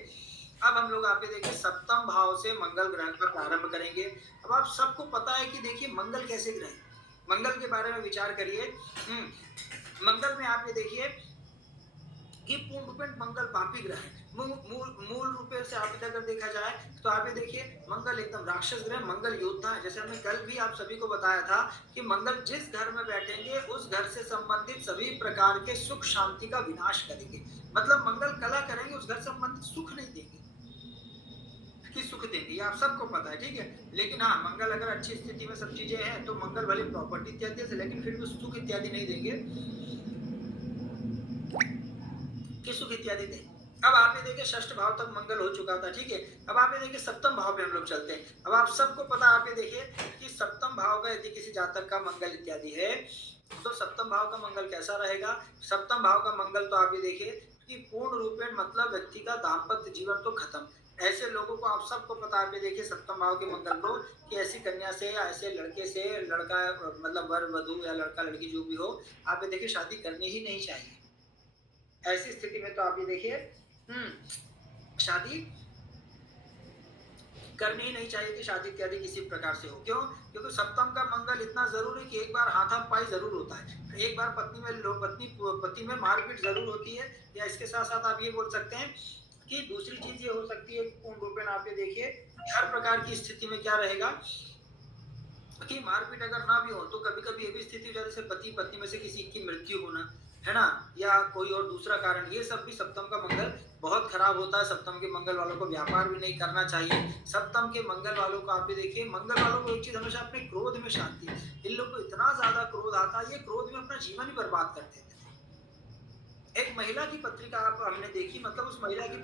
अब हम लोग आप ये देखिए सप्तम भाव से मंगल ग्रह का प्रारंभ करेंगे। अब आप सबको पता है कि देखिए मंगल कैसे ग्रह है, मंगल के बारे में विचार करिए। मंगल में आप ये देखिए कि पूर्ण रूप में मंगल पापी ग्रह है। मूल रूप से आप अगर देखा जाए तो आप ये देखिए मंगल एकदम राक्षस ग्रह, मंगल योद्धा है। जैसे हमने कल भी आप सभी को बताया था कि मंगल जिस घर में बैठेंगे उस घर से संबंधित सभी प्रकार के सुख शांति का विनाश करेंगे। मतलब मंगल कला करेंगे, उस घर से संबंधित सुख नहीं देंगे कि सुख देंगे, ये आप सबको पता है। ठीक है, लेकिन हाँ मंगल अगर अच्छी स्थिति में सब चीजें हैं तो मंगल भले प्रॉपर्टी इत्यादि से, लेकिन फिर भी सुख इत्यादि नहीं देंगे कि सुख इत्यादि दें। अब आप ये देखिए षष्ठ भाव तक मंगल हो चुका था। ठीक है, अब आप ये देखिए सप्तम भाव पे हम लोग चलते हैं। अब आप सबको पता, आप ये देखिए कि सप्तम भाव का यदि किसी जातक का मंगल इत्यादि है तो सप्तम भाव का मंगल कैसा रहेगा? सप्तम भाव का मंगल तो आप ये देखिए कि पूर्ण रूप में मतलब व्यक्ति का दाम्पत्य जीवन तो खत्म। ऐसे लोगों को आप सबको पता, आप ये देखिए सप्तम भाव के मंगल को कि ऐसी कन्या से या ऐसे लड़के से, लड़का मतलब वर वधू या लड़का लड़की जो भी हो, आप ये देखिए शादी करनी ही नहीं चाहिए। ऐसी स्थिति में तो आप ये देखिए शादी करनी ही नहीं चाहिए कि शादी इत्यादि किसी प्रकार से हो। क्यों? क्योंकि सप्तम का मंगल इतना जरूरी कि एक बार हाथापाई जरूर होता है, एक बार पति में मारपीट जरूर होती है। या इसके साथ साथ आप ये बोल सकते हैं कि दूसरी चीज ये हो सकती है पूर्ण रूपेण आप ये देखिए हर प्रकार की स्थिति में क्या रहेगा कि मारपीट अगर ना भी हो तो कभी कभी ये भी स्थिति हो जाती है जैसे पति पत्नी में से किसी की मृत्यु होना है ना, या कोई और दूसरा कारण, ये सब भी सप्तम का मंगल बहुत खराब होता है। सप्तम के मंगल वालों को व्यापार भी नहीं करना चाहिए। सप्तम के मंगल वालों को आप ये देखिए, मंगल वालों को एक चीज हमेशा अपने क्रोध में शांति, इन लोग को इतना ज्यादा क्रोध आता है, ये क्रोध में अपना जीवन ही बर्बाद कर देते थे। एक महिला की पत्रिका आप हमने देखी, मतलब उस महिला की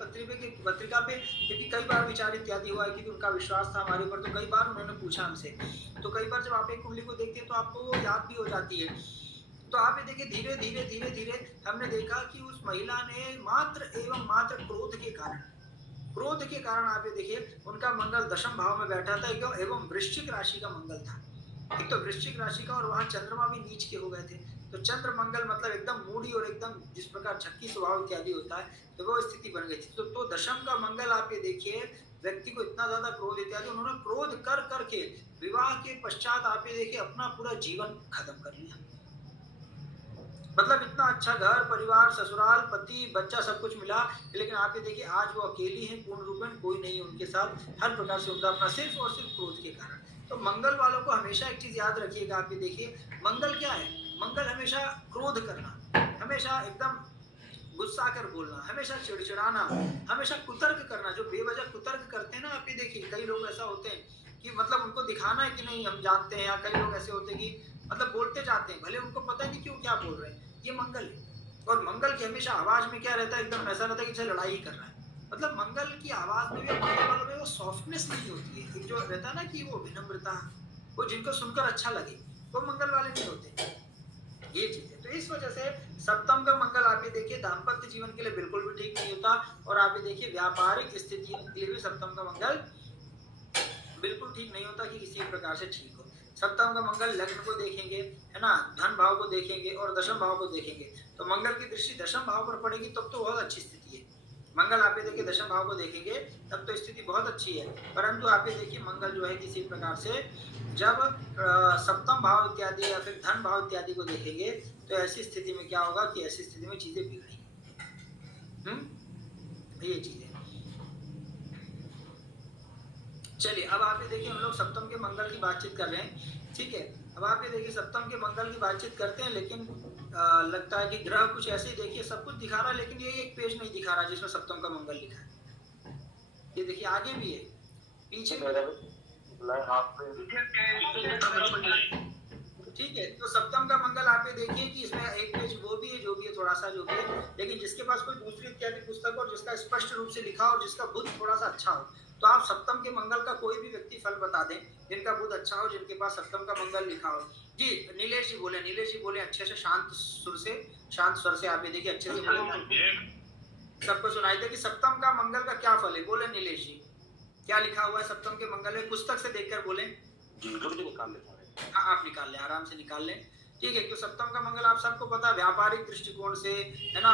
पत्रिका पे क्योंकि कई बार विचार इत्यादि हुआ है कि उनका विश्वास था हमारे ऊपर, तो कई बार उन्होंने पूछा हमसे, तो कई बार जब आप एक कुंडली को देखते हैं तो आपको वो याद भी हो जाती है। तो आप ये देखिए धीरे धीरे धीरे धीरे हमने देखा कि उस महिला ने मात्र एवं मात्र क्रोध के कारण आप ये देखिए उनका मंगल दशम भाव में बैठा था एवं वृश्चिक राशि का मंगल था। एक तो वृश्चिक राशि का और वहां चंद्रमा भी नीच के हो गए थे, तो चंद्र मंगल मतलब एकदम मूडी और एकदम जिस प्रकार झक्की स्वभाव इत्यादि होता है, तो वो स्थिति बन गई थी। तो दशम का मंगल आप ये देखिए व्यक्ति को इतना ज्यादा क्रोध इत्यादि, उन्होंने क्रोध कर करके विवाह के पश्चात आप ये देखिए अपना पूरा जीवन खत्म कर लिया। मतलब इतना अच्छा घर परिवार ससुराल पति बच्चा सब कुछ मिला, लेकिन आप ये देखिए आज वो अकेली हैं, पूर्ण रूपेण कोई नहीं है उनके साथ, हर प्रकार से उनका अपना सिर्फ और सिर्फ क्रोध के कारण। तो मंगल वालों को हमेशा एक चीज याद रखिएगा, आप ये देखिए मंगल क्या है, मंगल हमेशा क्रोध करना, हमेशा एकदम गुस्सा कर बोलना, हमेशा चिड़चिड़ाना, हमेशा कुतर्क करना, जो बेवजह कुतर्क करते हैं ना, आप ये देखिए कई लोग ऐसा होते हैं कि मतलब उनको दिखाना है कि नहीं हम जानते हैं, या कई लोग ऐसे होते हैं कि मतलब बोलते जाते हैं भले उनको पता नहीं क्यों क्या बोल रहे हैं, ये मंगल है। और मंगल की हमेशा आवाज में क्या रहता है, एकदम ऐसा रहता है कि जैसे लड़ाई ही कर रहा है। मतलब मंगल की आवाज में भी मंगल वालों में वो सॉफ्टनेस नहीं होती है, एक जो रहता है ना कि वो विनम्रता, वो जिनको सुनकर अच्छा लगे, वो मंगल वाले नहीं होते, ये चीज है। तो इस वजह से सप्तम का मंगल आप ये देखिए दाम्पत्य जीवन के लिए बिल्कुल भी ठीक नहीं होता, और आप ये देखिए व्यापारिक स्थितियों के लिए भी सप्तम का मंगल बिल्कुल ठीक नहीं होता कि किसी प्रकार से ठीक हो। सप्तम का मंगल लग्न को देखेंगे है ना, धन भाव को देखेंगे और दशम भाव को देखेंगे, तो मंगल की दृष्टि दशम भाव पर पड़ेगी तब तो बहुत अच्छी स्थिति है। मंगल आप ये देखिए दशम भाव को देखेंगे तब तो स्थिति बहुत अच्छी है, परंतु आप ये देखिए मंगल जो है किसी प्रकार से जब सप्तम भाव इत्यादि या फिर धन भाव इत्यादि को देखेंगे तो ऐसी स्थिति में क्या होगा कि ऐसी स्थिति में चीजें बिगड़ेंगी। ये चीज है। चलिए अब आप ये देखिए हम लोग सप्तम के मंगल की बातचीत कर रहे हैं, ठीक है। अब आप ये देखिए सप्तम के मंगल की बातचीत करते हैं, लेकिन लगता है कि ग्रह कुछ ऐसे ही देखिए सब कुछ दिखा रहा है, लेकिन ये एक पेज नहीं दिखा रहा जिसमें सप्तम का मंगल लिखा है। ये देखिए आगे भी है पीछे में, ठीक है। तो सप्तम का मंगल आप ये देखिए कि इसमें एक पेज वो भी है जो भी है थोड़ा सा जो भी है, लेकिन जिसके पास कोई दूसरी इत्यादि पुस्तक और जिसका स्पष्ट रूप से लिखा और जिसका बुद्ध थोड़ा सा अच्छा हो, तो आप सप्तम के मंगल का कोई भी व्यक्ति फल बता दें जिनका बुद्ध अच्छा हो, जिनके पास सप्तम का मंगल लिखा हो। जी नीलेश जी बोले अच्छे से शांत स्वर से आप ये देखिए अच्छे से बोले, सबको सुनाई दे कि सप्तम का मंगल का क्या फल है। बोले नीलेश जी क्या लिखा हुआ है सप्तम के मंगल में, पुस्तक से देखकर बोले। निकाल लेता है। हाँ आप निकाल लें, आराम से निकाल लें, ठीक है। तो सप्तम का मंगल आप सबको पता है व्यापारिक दृष्टिकोण से है ना,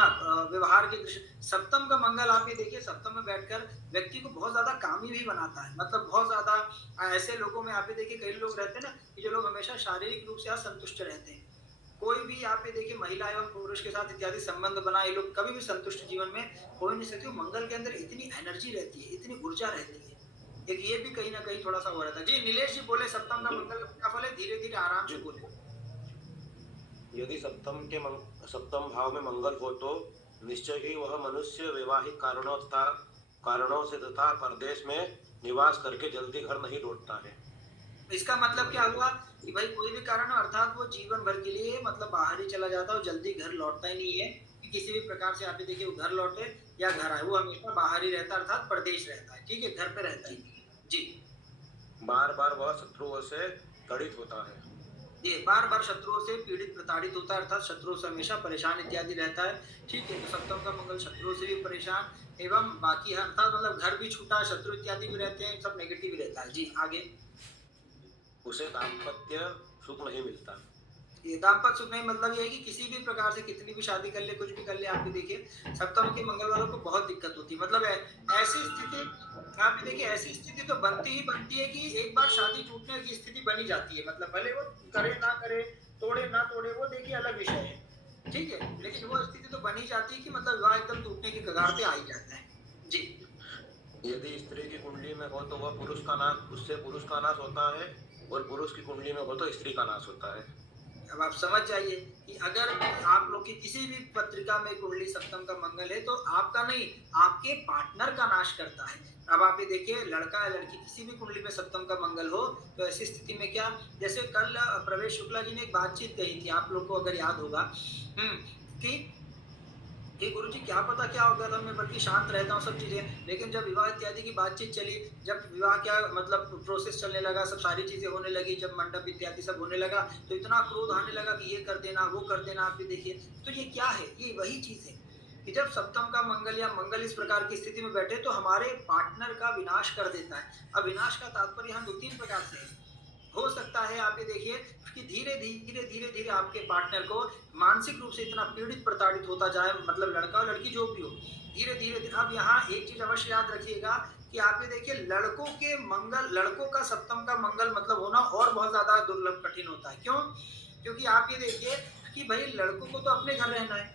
व्यवहार की दृष्टि, सप्तम का मंगल आप ये देखिए सप्तम में बैठकर व्यक्ति को बहुत ज्यादा कामी भी बनाता है। मतलब बहुत ज्यादा ऐसे लोगों में आप ये देखिए कई लोग रहते हैं ना कि जो लोग हमेशा शारीरिक रूप से असंतुष्ट रहते हैं, कोई भी आप ये देखिए महिला एवं पुरुष के साथ इत्यादि संबंध बनाए लोग कभी भी संतुष्ट जीवन में हो नहीं सकते। मंगल के अंदर इतनी एनर्जी रहती है, इतनी ऊर्जा रहती है, एक ये भी कहीं ना कहीं थोड़ा सा हो रहता है। जी नीलेश जी बोले सप्तम का मंगल का फल है, धीरे धीरे आराम से बोले। यदि सप्तम भाव में मंगल हो तो निश्चय ही वह मनुष्य वैवाहिक कारणों से तथा परदेश में निवास करके जल्दी घर नहीं लौटता है। इसका मतलब क्या हुआ कि भाई कोई भी कारण हो, अर्थात वो जीवन भर के लिए मतलब बाहर ही चला जाता है और जल्दी घर लौटता ही नहीं है कि किसी भी प्रकार से आप देखिए वो घर लौटे या घर आए, वो हमेशा बाहर ही रहता है, अर्थात परदेश रहता है, ठीक है, घर पे रहता ही नहीं है। जी बार बार वह शत्रुओं से पीड़ित होता है, ये बार बार शत्रुओं से पीड़ित प्रताड़ित होता है, अर्थात शत्रुओं से हमेशा परेशान इत्यादि रहता है, ठीक है। तो सप्तम का मंगल शत्रुओं से भी परेशान एवं बाकी अर्थात मतलब घर भी छूटा, शत्रु इत्यादि भी रहते हैं, सब नेगेटिव रहता है। जी आगे उसे दाम्पत्य सुख नहीं मिलता। ये दाम्पत्य सुख नहीं मतलब ये है कि किसी भी प्रकार से कितनी भी शादी कर ले कुछ भी कर ले, आप देखिए सप्तम के मंगल वालों को बहुत दिक्कत होती है। मतलब ऐसी स्थिति आप देखिए ऐसी स्थिति तो बनती है कि एक बार शादी टूटने की स्थिति बनी जाती है, मतलब भले वो करे ना करे, तोड़े ना तोड़े, वो देखिए अलग विषय है, ठीक है, लेकिन वो स्थिति तो बनी जाती है कि मतलब विवाह एकदम टूटने की कगार पे आ ही जाता है। जी यदि स्त्री की कुंडली में हो तो वह पुरुष का नाश, उससे पुरुष का नाश होता है, और पुरुष की कुंडली में हो तो स्त्री का नाश होता है। अब आप समझ जाइए कि अगर आप लोग की किसी भी पत्रिका में कुंडली सप्तम का मंगल है तो आपका नहीं, आपके पार्टनर का नाश करता है। अब आप ये देखिए, लड़का या लड़की किसी भी कुंडली में सप्तम का मंगल हो तो ऐसी स्थिति में क्या, जैसे कल प्रवेश शुक्ला जी ने एक बातचीत कही थी, आप लोग को अगर याद होगा कि गुरुजी क्या पता क्या हो गया था, मैं बल्कि शांत रहता हूँ सब चीजें, लेकिन जब विवाह इत्यादि की बातचीत चली, जब विवाह क्या मतलब प्रोसेस चलने लगा, सब सारी चीजें होने लगी, जब मंडप इत्यादि सब होने लगा तो इतना क्रोध आने लगा कि ये कर देना वो कर देना। आप भी देखिए, तो ये क्या है, ये वही चीज है कि जब सप्तम का मंगल या मंगल इस प्रकार की स्थिति में बैठे तो हमारे पार्टनर का विनाश कर देता है। अब विनाश का तात्पर्य यहाँ 2-3 प्रकार से है। हो सकता है आप ये देखिए कि धीरे धीरे आपके पार्टनर को मानसिक रूप से इतना पीड़ित प्रताड़ित होता जाए, मतलब लड़का और लड़की जो भी हो, धीरे धीरे। अब यहाँ एक चीज अवश्य याद रखिएगा कि आप ये देखिए, लड़कों के मंगल, लड़कों का सप्तम का मंगल मतलब होना और बहुत ज्यादा दुर्लभ कठिन होता है। क्यों? क्योंकि आप ये देखिए कि भाई लड़कों को तो अपने घर रहना है,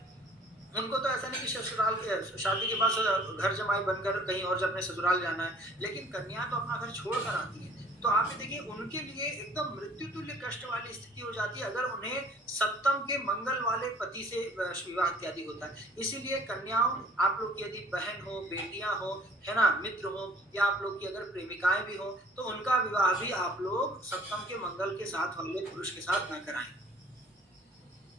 उनको तो ऐसा नहीं कि ससुराल के शादी के बाद घर जमाई बनकर कहीं और अपने ससुराल जाना है, लेकिन कन्या तो अपना घर छोड़ कर आती है। तो आप ये देखिए, उनके लिए एकदम मृत्यु तुल्य कष्ट वाली स्थिति हो जाती है अगर उन्हें सप्तम के मंगल वाले पति से विवाह इत्यादि होता है। इसीलिए कन्याओं, आप लोग की यदि बहन हो, बेटियां हो, है ना, मित्र हो, या आप लोग की अगर प्रेमिकाएं भी हो तो उनका विवाह भी आप लोग सप्तम के मंगल के साथ वाले पुरुष के साथ न कराएं।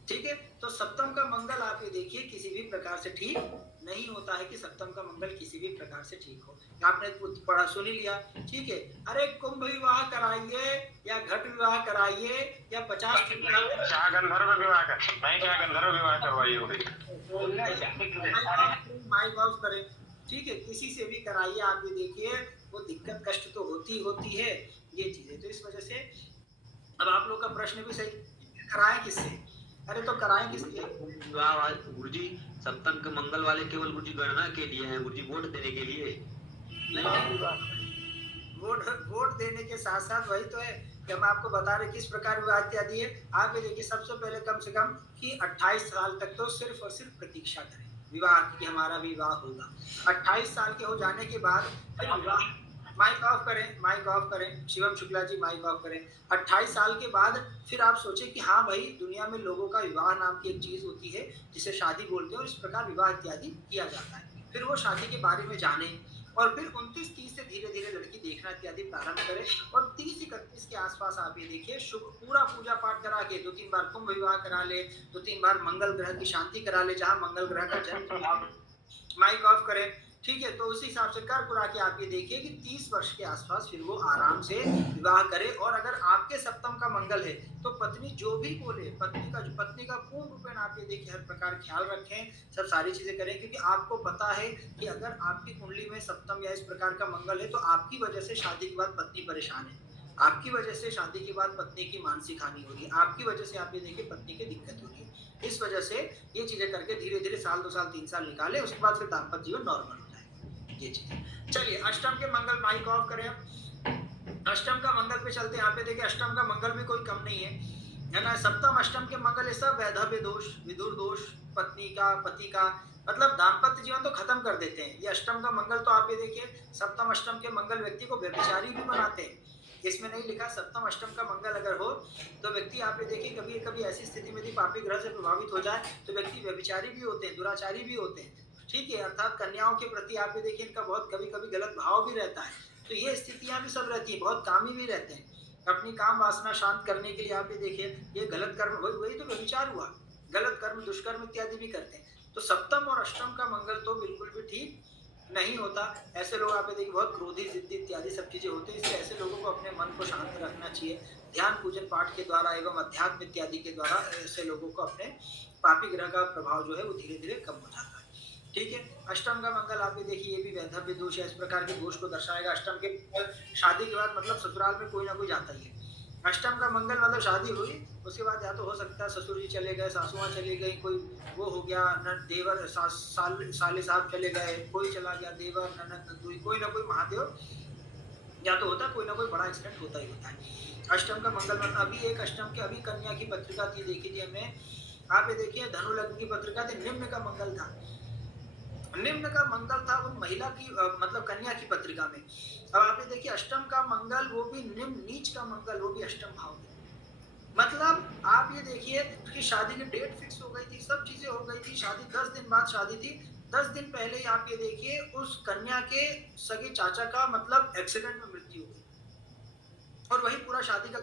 ठीक है, तो सप्तम का मंगल आप ये देखिए किसी भी प्रकार से ठीक नहीं होता है कि सप्तम का मंगल किसी भी प्रकार से ठीक हो। आपने पढ़ा सुन ही लिया, ठीक है, अरे कुंभ विवाह कराइए या घट विवाह कराइए या 50 क्या गंधर्व विवाह कर, मैं क्या गंधर्व विवाह करवाई हो गई। माइक ऑफ करें, ठीक है, किसी से भी कराइए, आप ये देखिए वो दिक्कत कष्ट तो होती है ये चीजें। तो इस वजह से अब आप लोग का प्रश्न भी सही, कराएं किससे? अरे तो कराएं किससे? गुरुजी सप्तम के मंगल वाले केवल गुरुजी गणना के लिए हैं, गुरुजी वोट देने के लिए नहीं। वोट देने के साथ साथ वही तो है कि हम आपको बता रहे किस प्रकार विवाह इत्यादि है। आप ये देखिए, सबसे पहले कम से कम कि 28 साल तक तो सिर्फ और सिर्फ प्रतीक्षा करें विवाह की, हमारा विवाह होगा। 28 साल के हो जाने के बाद फिर विवाह, माइक ऑफ करें, माइक ऑफ करें, शिवम शुक्ला जी माइक ऑफ करें। 28 साल के बाद फिर आप सोचें कि हाँ भाई, दुनिया में लोगों का विवाह नाम की एक चीज होती है जिसे शादी बोलते हैं, और इस प्रकार विवाह इत्यादि किया जाता है। फिर वो शादी के बारे में जाने और फिर 29-30 से धीरे धीरे लड़की देखना इत्यादि प्रारंभ करें, और 30-31 के आसपास आप ये देखिए शुभ पूरा पूजा पाठ करा के 2-3 बार कुंभ विवाह करा ले, 2-3 बार मंगल ग्रह की शांति करा ले जहाँ मंगल ग्रह का जन्म। माइक ऑफ करें, ठीक है, तो उसी हिसाब से कर पुरा के आप ये देखिए कि 30 वर्ष के आसपास फिर वो आराम से विवाह करे। और अगर आपके सप्तम का मंगल है तो पत्नी जो भी बोले, पत्नी का पूर्ण रूपेण आप ये देखिए हर प्रकार ख्याल रखें, सब सारी चीजें करें, क्योंकि आपको पता है कि अगर आपकी कुंडली में सप्तम या इस प्रकार का मंगल है तो आपकी वजह से शादी के बाद पत्नी परेशान है, आपकी वजह से शादी के बाद पत्नी की मानसिक हानि हो रही है, आपकी वजह से आप ये देखिए पत्नी की दिक्कत हो रही है। इस वजह से ये चीजें करके धीरे धीरे साल 2 साल 3 साल निकाले, उसके बाद फिर दाम्पत्य जीवन नॉर्मल हो जाए ये चीजें। चलिए अष्टम के मंगल, माइक ऑफ करें। अष्टम का मंगल पे चलते हैं। यहाँ पे देखिए अष्टम का मंगल भी कोई कम नहीं है ना। सप्तम अष्टम के मंगल ये सब वैधव्य दोष, विदुर दोष, पत्नी का, पति का, मतलब दाम्पत्य जीवन तो खत्म कर देते हैं। ये अष्टम का मंगल तो आप ये देखिए, सप्तम अष्टम के मंगल व्यक्ति को व्यभिचारी भी बनाते हैं। इसमें नहीं लिखा सप्तम अष्टम का मंगल अगर हो तो व्यक्ति आप ये देखिए कभी कभी ऐसी स्थिति में यदि पापी ग्रह से प्रभावित हो जाए तो व्यक्ति व्यभिचारी भी होते हैं, दुराचारी भी होते हैं, ठीक है। अर्थात कन्याओं के प्रति आप ये देखिए इनका बहुत कभी कभी गलत भाव भी रहता है। तो ये स्थितियां भी सब रहती है, बहुत कामी भी रहते हैं। अपनी काम वासना शांत करने के लिए आप ये देखिए ये गलत कर्म, वही तो व्यभिचार हुआ, गलत कर्म, दुष्कर्म इत्यादि भी करते हैं। तो सप्तम और अष्टम का मंगल तो बिल्कुल भी ठीक नहीं होता। ऐसे लोग आप ये देखिए बहुत क्रोधी, जिद्दी इत्यादि सब चीजें होती है। इसलिए ऐसे लोगों को अपने मन को शांत रखना चाहिए। ध्यान पूजन पाठ के द्वारा एवं अध्यात्म इत्यादि के द्वारा ऐसे लोगों को अपने पापी ग्रह का प्रभाव जो है वो धीरे धीरे कम हो जाता है, ठीक है। अष्टम का मंगल आप ये देखिए ये भी वैधव्य दोष है, इस प्रकार के दोष को दर्शाएगा। अष्टम के शादी के बाद मतलब ससुराल में कोई ना कोई जाता ही है। अष्टम का मंगल मतलब शादी हुई, उसके बाद या तो हो सकता है ससुर जी चले गए, सासुआं चली गई, कोई वो हो गया, देवर साले साहब चले गए, कोई चला गया, देवर ननद नंदुई, कोई ना कोई महादेव या तो होता, कोई ना कोई बड़ा एक्सीडेंट होता ही होता है। अष्टम का मंगल मतलब अभी एक अष्टम के अभी कन्या की पत्रिका थी, देखी थी हमने। आप ये देखिए धनु लग्न की पत्रिका थी, निम्न का मंगल था। निम्न का मंगल था वो महिला की मतलब कन्या की पत्रिका में। अब आप ये देखिए अष्टम का मंगल वो भी निम्न, नीच का मंगल वो भी अष्टम भाव में। मतलब आप ये देखिए कि शादी की डेट फिक्स हो गई थी, सब चीजें हो गई थी, शादी 10 दिन बाद शादी थी। 10 दिन पहले ही आप ये देखिए उस कन्या के सगे चाचा का मतलब एक्सीडेंट में मृत्यु हो गई और वही पूरा शादी का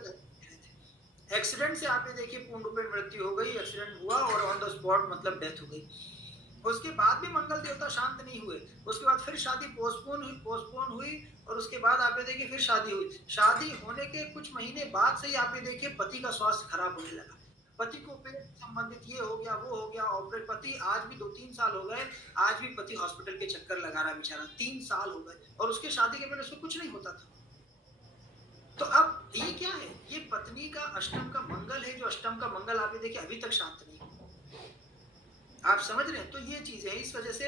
एक्सीडेंट से आप ये देखिए पूर्ण रूप में मृत्यु हो गई, एक्सीडेंट हुआ और ऑन द स्पॉट मतलब डेथ हो गई। उसके बाद भी मंगल देवता शांत नहीं हुए, उसके बाद फिर शादी पोस्टपोन हुई और उसके बाद आप ये देखिए फिर शादी हुई। शादी होने के कुछ महीने बाद से ही आप ये देखिए पति का स्वास्थ्य खराब होने लगा, पति को पेट संबंधित ये हो गया वो हो गया, ऑपरेट पति आज भी 2-3 साल हो गए, आज भी पति हॉस्पिटल के चक्कर लगा रहा बेचारा, 3 साल हो गए और उसके शादी के पहले उसको कुछ नहीं होता था। तो अब ये क्या है, ये पत्नी का अष्टम का मंगल है, जो अष्टम का मंगल आप ये देखिए अभी तक शांत नहीं, आप समझ रहे हैं। तो ये चीजें हैं, इस वजह से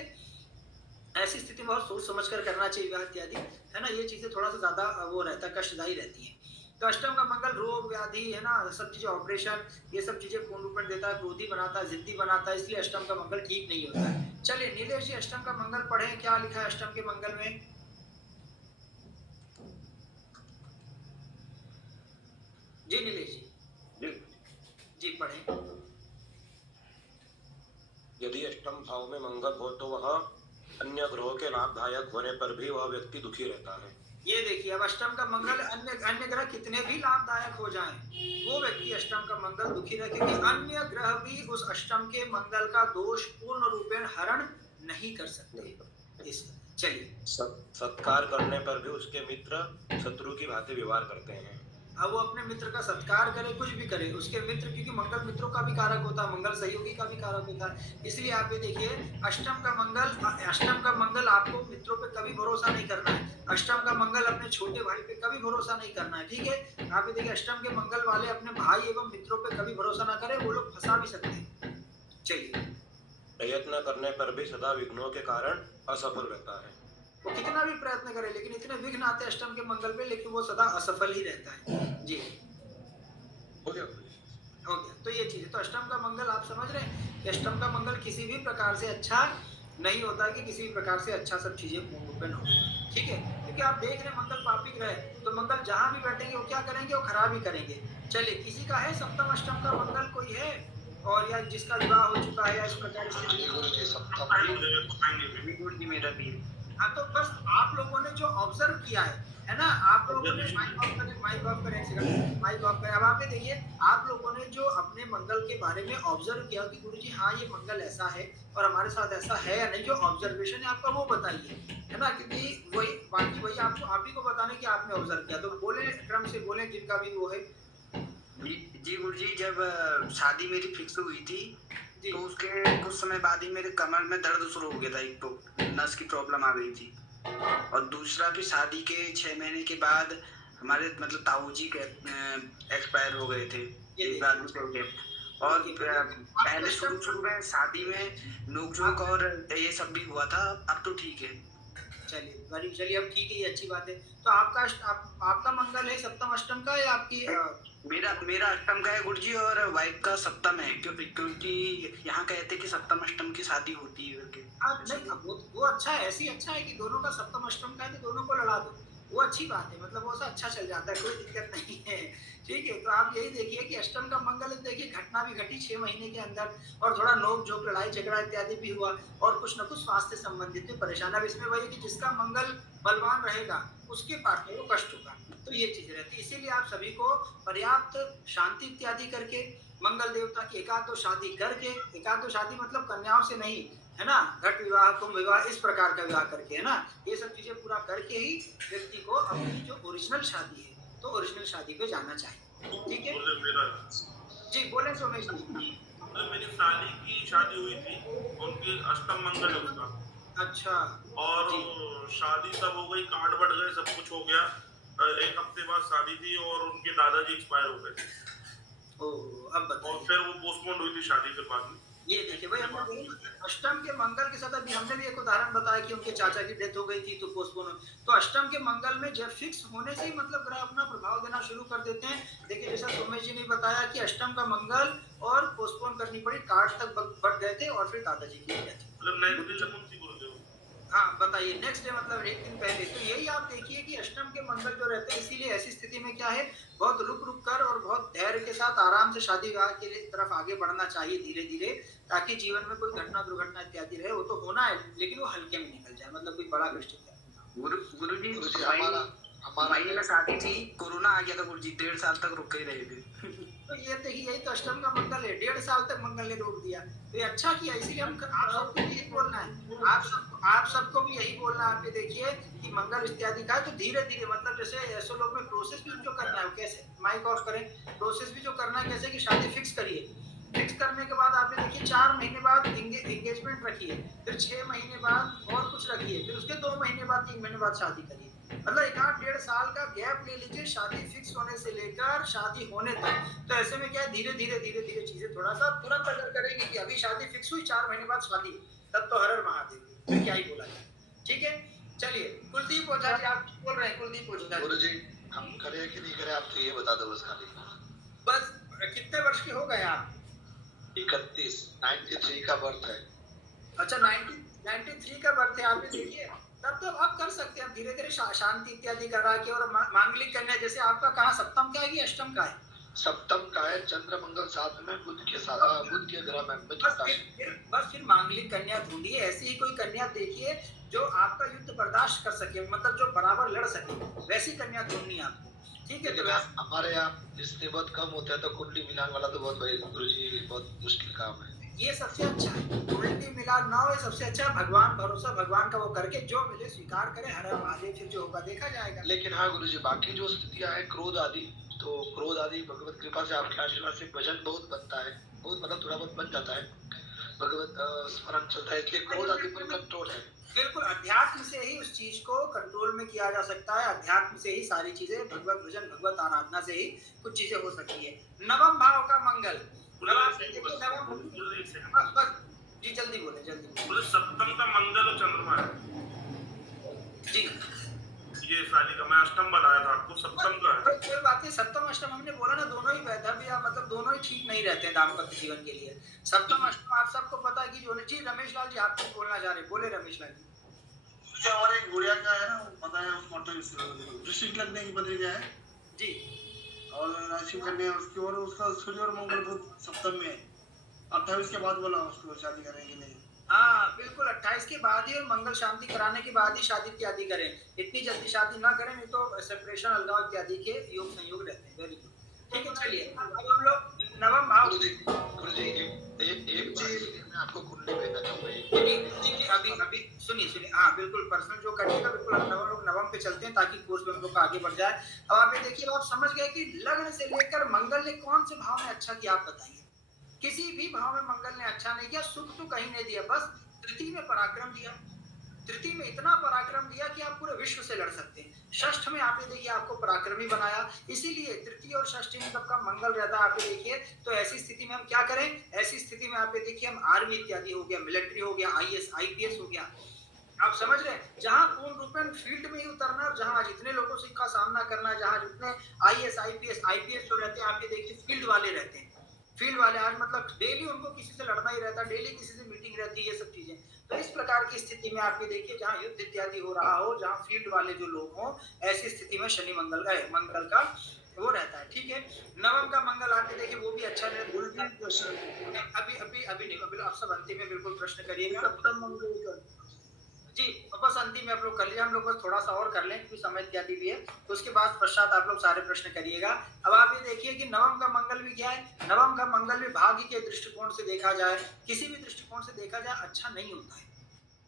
ऐसी स्थिति में बहुत सोच समझ कर करना चाहिए विवाह इत्यादि, है ना। ये चीजें थोड़ा सा ज्यादा वो रहता है, कष्टदायी रहती है। तो अष्टम का मंगल रोग व्याधि, है ना, सब चीजें ऑपरेशन, ये सब चीजें पूर्ण रूप में देता है, क्रोधी बनाता है, जिद्दी बनाता है, इसलिए अष्टम का मंगल ठीक नहीं होता है। चलिए नीलेश जी अष्टम का मंगल पढ़े, क्या लिखा है अष्टम के मंगल में? जी नीलेश जी जी पढ़े। यदि अष्टम भाव में मंगल हो तो वह अन्य ग्रहों के लाभदायक होने पर भी वह व्यक्ति दुखी रहता है। ये देखिए अब अष्टम का मंगल अन्य ग्रह कितने भी लाभदायक हो जाएं, वो व्यक्ति अष्टम का मंगल दुखी रहे, क्योंकि अन्य ग्रह भी उस अष्टम के मंगल का दोष पूर्ण रूपेण हरण नहीं कर सकते। इस चलिए सत्कार करने पर भी उसके मित्र शत्रु की भांति व्यवहार करते हैं। अब वो अपने मित्र का सत्कार करे, कुछ भी करे, उसके मित्र, क्योंकि मंगल मित्रों का भी कारक होता है, मंगल सहयोगी का भी कारक होता है, इसलिए आप ये देखिए अष्टम का मंगल आपको मित्रों पे कभी भरोसा नहीं करना है। अष्टम का मंगल अपने छोटे भाई पे कभी भरोसा नहीं करना है, ठीक है। आप ये देखिए अष्टम के मंगल वाले अपने भाई एवं मित्रों पे कभी भरोसा ना करें, वो लोग फंसा भी सकते हैं। चलिए प्रयत्न करने पर भी सदा विघ्नों के कारण असफल रहता है। वो कितना भी प्रयत्न करे, लेकिन इतने विघ्न आते हैं अष्टम के मंगल पे, लेकिन वो सदा असफल ही रहता है। जी हो गया। तो ये चीज है। तो अष्टम का मंगल आप समझ रहे हैं कि अष्टम का मंगल किसी भी प्रकार से अच्छा नहीं होता, कि किसी भी प्रकार से अच्छा सब चीजें पूर्ण रूप में हो, ठीक है। क्योंकि आप देख रहे हैं मंगल पापी ग्रह है, तो मंगल जहां भी बैठेंगे वो क्या करेंगे, वो खराब ही करेंगे। चलिए किसी का है सप्तम अष्टम का मंगल कोई है, और या जिसका विवाह हो चुका है या इस प्रकार से? मेरा भी हाँ, तो बस आप लोगों ने जो ऑब्जर्व किया है ना, आप लोगों ने माइक ऑफ करें। अब आप ये देखिए आप लोगों ने जो अपने मंगल के बारे में ऑब्जर्व किया कि गुरुजी हाँ ये मंगल ऐसा है और हमारे साथ ऐसा है या नहीं, जो ऑब्जर्वेशन है आपका वो बताइए, है ना, क्योंकि वही बाकी वही आपको आप ही को बताने की आपने ऑब्जर्व किया। तो बोले क्रम से बोले जिनका भी वो है। जी गुरुजी, जब शादी मेरी फिक्स हुई थी तो उसके कुछ समय बाद ही मेरे कमर में दर्द शुरू हो गया था, एक तो नस की प्रॉब्लम आ गई थी, और दूसरा कि शादी के 6 महीने के बाद हमारे मतलब ताऊ जी के एक्सपायर हो गए थे, और पहले शुरू में शादी में नोकझोंक और ये सब भी हुआ था, अब तो ठीक है। चलिए अब ठीक है, ये अच्छी बात है। तो आपका मंगल है सप्तम अष्टम का या आपकी? मेरा अष्टम का है गुरुजी, और वाइफ का सप्तम है, क्योंकि यहाँ कहते हैं कि सप्तम अष्टम की शादी होती है करके। नहीं वो अच्छा है, ऐसी अच्छा है कि दोनों का सप्तम अष्टम का है तो दोनों को लड़ा दो, वो अच्छी बात है, मतलब वो सा अच्छा चल जाता है, कोई दिक्कत नहीं है, ठीक है। तो आप यही देखिए कि अष्टम का मंगल देखिए घटना भी घटी 6 महीने के अंदर, और थोड़ा नोक झोंक लड़ाई झगड़ा इत्यादि भी हुआ, और कुछ न कुछ स्वास्थ्य संबंधित में परेशान। अब इसमें वही कि जिसका मंगल बलवान रहेगा उसके पार्टनर को कष्ट होगा, तो ये चीज रहती है। इसीलिए आप सभी को पर्याप्त शांति इत्यादि करके, मंगल देवता की एकादो शादी करके, एकादो शादी मतलब कन्याओं से नहीं, है ना, घट विवाह कुंभ विवाह इस प्रकार का विवाह करके, है ना, ये सब चीजें पूरा करके ही व्यक्ति को अपनी जो ओरिजिनल शादी है तो ओरिजिनल शादी पे जाना चाहिए, ठीक है। जी बोले सोमेश जी। मेरी साली की शादी हुई थी, उनकी अष्टम मंगल है उसका। अच्छा। और शादी सब हो गई, कार्ड बढ़ गए, सब कुछ हो गया। 1 हफ्ते बाद शादी थी और उनके दादाजी एक्सपायर हो गए। अब बताइए। और फिर वो पोस्टपोन हुई थी शादी के बाद में। ये देखिए भाई, हमने अष्टम के मंगल के साथ अभी हमने भी एक उदाहरण बताया कि उनके चाचा की डेथ हो गई थी तो पोस्टपोन। तो अष्टम के मंगल में जब फिक्स होने से ही मतलब ग्रह अपना प्रभाव देना शुरू कर देते हैं। देखिए जैसा सोमेश जी ने बताया कि अष्टम का मंगल और पोस्टपोन करनी पड़ी, कार्ड तक बढ़ गए थे और फिर दादाजी की डेथ। मतलब नई दिल्ली कौन सी गुरुदेव? हाँ बताइए, नेक्स्ट डे मतलब एक दिन पहले। तो यही आप देखिए कि अष्टम के मंगल जो रहते हैं, इसीलिए ऐसी स्थिति में क्या है, बहुत रुक रुक कर और बहुत धैर्य के साथ आराम से शादी विवाह के लिए तरफ आगे बढ़ना चाहिए धीरे धीरे, ताकि जीवन में कोई घटना दुर्घटना इत्यादि रहे वो तो होना है, लेकिन वो हल्के में निकल जाए, मतलब कोई बड़ा कष्ट इत्यादि ना हो। गुरुजी गुरुजी, हमारा महीने में शादी थी, कोरोना आ गया था गुरुजी, 1.5 साल तक रुक ही रहे थे। तो ये देखिए, यही तो अष्टम का मंगल है, 1.5 साल तक मंगल ने रोक दिया, तो ये अच्छा किया। इसीलिए हम आप सबको भी यही बोलना है, आप सबको भी यही बोलना है। आप ये देखिए कि मंगल इत्यादि का है, तो धीरे धीरे मतलब जैसे ऐसे लोग में प्रोसेस भी जो करना है, कैसे माइक ऑफ करें, प्रोसेस भी जो करना है कैसे कि शादी फिक्स करिए, फिक्स करने के बाद आप ये देखिए 4 महीने बाद एंगेजमेंट रखिए, फिर 6 महीने बाद और कुछ रखिए, फिर उसके 2 महीने बाद 3 महीने बाद शादी करिए, मतलब 1.5 साल का गैप ले लीजिए शादी फिक्स होने से लेकर शादी होने तक। तो ऐसे में क्या है, धीरे धीरे चीजें थोड़ा सा तुरंत अगर करेंगे कि अभी शादी फिक्स हुई 4 महीने बाद शादी, तब तो हर हर महादेव, फिर क्या ही बोला जाए। ठीक है, चलिए कुलदीप ओझा जी, आप बोल रहे हैं, कुलदीप ओझा जी। गुरुजी, हम करें कि नहीं करें, आप तो ये बता दो बस खाली। बस कितने वर्ष के हो गए आप? 93 का बर्थ है। अच्छा 93 का बर्थ है, आप ये देखिए, तब तो आप कर सकते हैं धीरे धीरे शांति इत्यादि करा के, और मांगलिक कन्या जैसे आपका कहाँ सप्तम का है कि अष्टम का है? सप्तम का है, चंद्र मंगल साथ में, बुध के ग्रह में बस फिर मांगलिक कन्या ढूंढिए, ऐसी ही कोई कन्या देखिए जो आपका युद्ध बर्दाश्त कर सके, मतलब जो बराबर लड़ सके, वैसी कन्या ढूंढनी है आपको। ठीक है, तो हमारे यहाँ रिश्ते बहुत कम होते हैं, तो कुंडली मिलान वाला तो बहुत भाई गुरुजी बहुत मुश्किल काम है। ये सबसे अच्छा है, कुंडली मिलान ना हो, सबसे अच्छा है भगवान भरोसा, भगवान का वो करके जो मिले स्वीकार करें, हर हर महादेव, फिर जो होगा देखा जाएगा। लेकिन हाँ गुरुजी, बाकी जो स्थितियाँ है क्रोध आदि, तो क्रोध आदि भगवत कृपा से, आपके आशीर्वाद से वजन बहुत बनता है, बहुत मतलब थोड़ा बहुत बन जाता है, भगवत स्मरण चलता है, इसलिए क्रोध आदि पर कंट्रोल है। बिल्कुल, अध्यात्म से ही उस चीज को कंट्रोल में किया जा सकता है, अध्यात्म से ही सारी चीजें, भगवत भजन भगवत आराधना से ही कुछ चीजें हो सकती है। नवम भाव का मंगल, जी जल्दी बोले, जल्दी। सप्तम का मंगल और चंद्रमा है जी, ये शादी का, मैं अष्टम बताया था आपको, सप्तम का है। कोई बात नहीं, सप्तम अष्टम हमने बोला ना, दोनों ही वैधव्य या मतलब दोनों ही ठीक नहीं रहते हैं दाम्पत्य जीवन के लिए। सप्तम अष्टम आप सबको पता है कि जो जी, रमेश लाल जी आप कुछ बोलना चाह रहे, बोले रमेश लाल जी। हमारे गुड़िया का है ना, पता है उसको, वृश्चिक लगने की बदल गया है जी, और राशि कन्या उसकी, और उसका सूर्य और मंगल बुध सप्तम में है। 28 के बाद बोला उसको शादी करने के लिए। हाँ बिल्कुल, 28 के बाद ही और मंगल शांति कराने के बाद ही शादी इत्यादि करें, इतनी जल्दी शादी ना करें, नहीं तो सेपरेशन, अलगाव इत्यादि के योग संयोग रहते हैं। वेरी गुड, ठीक है, चलिए अब हम लोग नवम भाव। गुरुजी एक चीज मैं आपको कुंडली भेजना चाहूंगा। अभी सुनिए, हाँ बिल्कुल, पर्सनल जो करिएगा बिल्कुल, हम लोग नवम पे चलते हैं ताकि कोर्स में हम लोग आगे बढ़ जाए। अब आप ये देखिए, आप समझ गए कि लग्न से लेकर मंगल ने कौन से भाव में अच्छा किया, आप बताइए। किसी भी भाव में मंगल ने अच्छा नहीं किया, सुख तो कहीं नहीं दिया, बस तृतीय में पराक्रम दिया, तृतीय में इतना पराक्रम दिया कि आप पूरे विश्व से लड़ सकते हैं। षष्ठ में आप ये देखिए आपको पराक्रमी बनाया, इसीलिए तृतीय और षष्ठी में सबका मंगल रहता है। आप ये देखिए, तो ऐसी स्थिति में हम क्या करें, ऐसी स्थिति में आप ये देखिए, हम आर्मी इत्यादि हो गया, मिलिट्री हो गया, IAS IPS हो गया, आप समझ रहे हैं, जहां पूर्ण रूपेण फील्ड में ही उतरना है, जहां जितने लोगों से का सामना करना है, जहां जितने IAS IPS IPS जो रहते हैं, आप ये देखिए फील्ड वाले रहते हैं, फील्ड वाले आज मतलब डेली उनको किसी से लड़ना ही रहता है, डेली किसी से मीटिंग रहती है, ये सब चीजें। तो इस प्रकार की स्थिति में आप ये देखिए, जहाँ युद्ध इत्यादि हो रहा हो, जहाँ फील्ड वाले जो लोग हों, ऐसी स्थिति में शनि मंगल का वो रहता है। ठीक है, नवम का मंगल आप ये देखिए, वो भी अच्छा रहता है। अभी नहीं, आप सब अंतिम में बिल्कुल प्रश्न करिएगा। सप्तम मंगल का जी, बस अंतिम में आप लोग कर लीजिए, हम लोग बस थोड़ा सा और कर लें क्योंकि समय इत्यादि भी है, तो उसके बाद पश्चात आप लोग सारे प्रश्न करिएगा। अब आप ये देखिए कि नवम का मंगल भी क्या है, नवम का मंगल भी भाग्य के दृष्टिकोण से देखा जाए, किसी भी दृष्टिकोण से देखा जाए, अच्छा नहीं होता है,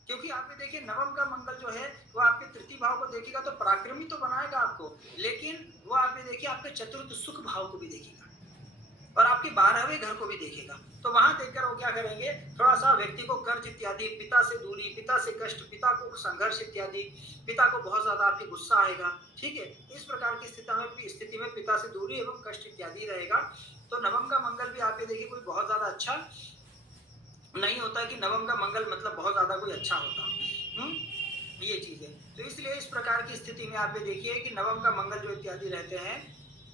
क्योंकि आप ये देखिए नवम का मंगल जो है वो आपके तृतीय भाव को देखेगा तो पराक्रमी तो बनाएगा आपको, लेकिन वो आप ये देखिए आपके चतुर्थ सुख भाव को भी देखेगा और आपके 12वें घर को भी देखेगा। तो वहां देखकर वो क्या करेंगे, थोड़ा सा व्यक्ति को कर्ज इत्यादि, पिता से दूरी, पिता से कष्ट, पिता को संघर्ष इत्यादि, पिता को बहुत ज्यादा आपकी गुस्सा आएगा। ठीक है, इस प्रकार की स्थिति में पिता से दूरी एवं कष्ट इत्यादि रहेगा। तो नवम का मंगल भी आप ये देखिए कोई बहुत ज्यादा अच्छा नहीं होता है कि नवम का मंगल मतलब बहुत ज्यादा कोई अच्छा होता, ये चीज है। तो इसलिए इस प्रकार की स्थिति में आप ये देखिए कि नवम का मंगल जो इत्यादि रहते हैं,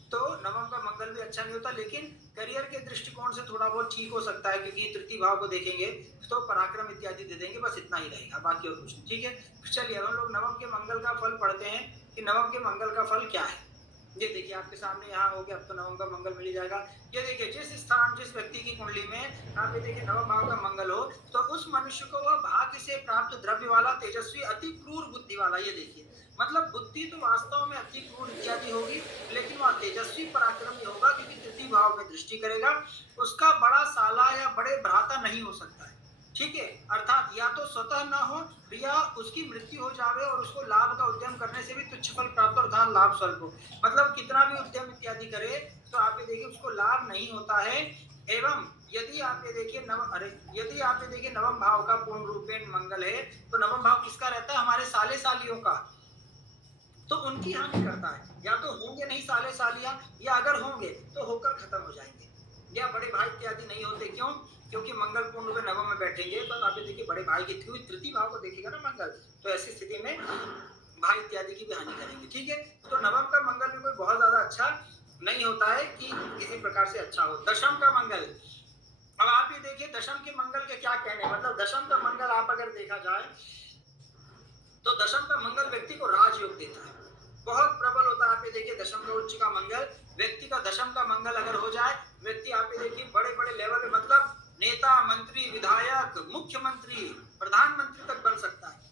तो नवम का मंगल भी अच्छा नहीं होता, लेकिन करियर के दृष्टिकोण से थोड़ा बहुत ठीक हो सकता है, क्योंकि तृतीय भाव को देखेंगे तो पराक्रम इत्यादि दे देंगे, बस इतना ही रहेगा, बाकी और कुछ नहीं। ठीक है, चलिए हम लोग नवम के मंगल का फल पढ़ते हैं कि नवम के मंगल का फल क्या है। ये देखिए आपके सामने यहाँ हो गया, अब तो नवम का मंगल मिल जाएगा। ये देखिए जिस स्थान जिस व्यक्ति की कुंडली में यहाँ पे देखिए नवम भाव का मंगल हो, तो उस मनुष्य को वह भाग्य से प्राप्त द्रव्य वाला, तेजस्वी, अति क्रूर बुद्धि वाला, ये देखिए मतलब बुद्धि तो वास्तव में अति क्रूर इत्यादि होगी, लेकिन वह तेजस्वी पराक्रमी होगा, क्योंकि तृतीय भाव में दृष्टि करेगा। उसका बड़ा साला या बड़े भ्राता नहीं हो सकता है। ठीक है, अर्थात या तो स्वतः न हो या उसकी मृत्यु हो जावे और उसको लाभ का उद्यम करने से भी तुच्छ फल प्राप्त, अर्थात लाभ स्वल्प हो, मतलब कितना भी उद्यम इत्यादि करे तो आप ये देखिए उसको लाभ नहीं होता है। एवं यदि आप ये देखिए नवम भाव का पूर्ण रूपेण मंगल है, तो नवम भाव किसका रहता है? हमारे साले सालियों का, तो उनकी हानि करता है। या तो होंगे नहीं साले सालियां, या अगर होंगे तो होकर खत्म हो जाएंगे, या बड़े भाई इत्यादि नहीं होते। क्यों? क्योंकि मंगल पूर्ण रूप में नवम में बैठेंगे, तो आप देखिए बड़े भाई की तृतीय भाव को देखेगा ना मंगल, तो ऐसी स्थिति में भाई इत्यादि की भी हानि करेंगे। ठीक है, तो नवम का मंगल भी कोई बहुत ज्यादा अच्छा नहीं होता है कि किसी प्रकार से अच्छा हो। दशम का मंगल, अब आप ये देखिए दशम के मंगल के क्या कहने, मतलब दशम का मंगल आप अगर देखा जाए तो दशम का मंगल व्यक्ति को राजयोग देता है, बहुत प्रबल होता है। आप ये देखिए दशम का उच्च का मंगल, व्यक्ति का दशम का मंगल अगर हो जाए, व्यक्ति आप ये देखिए बड़े बड़े लेवल पे, मतलब नेता, मंत्री, विधायक, मुख्यमंत्री, प्रधानमंत्री तक बन सकता है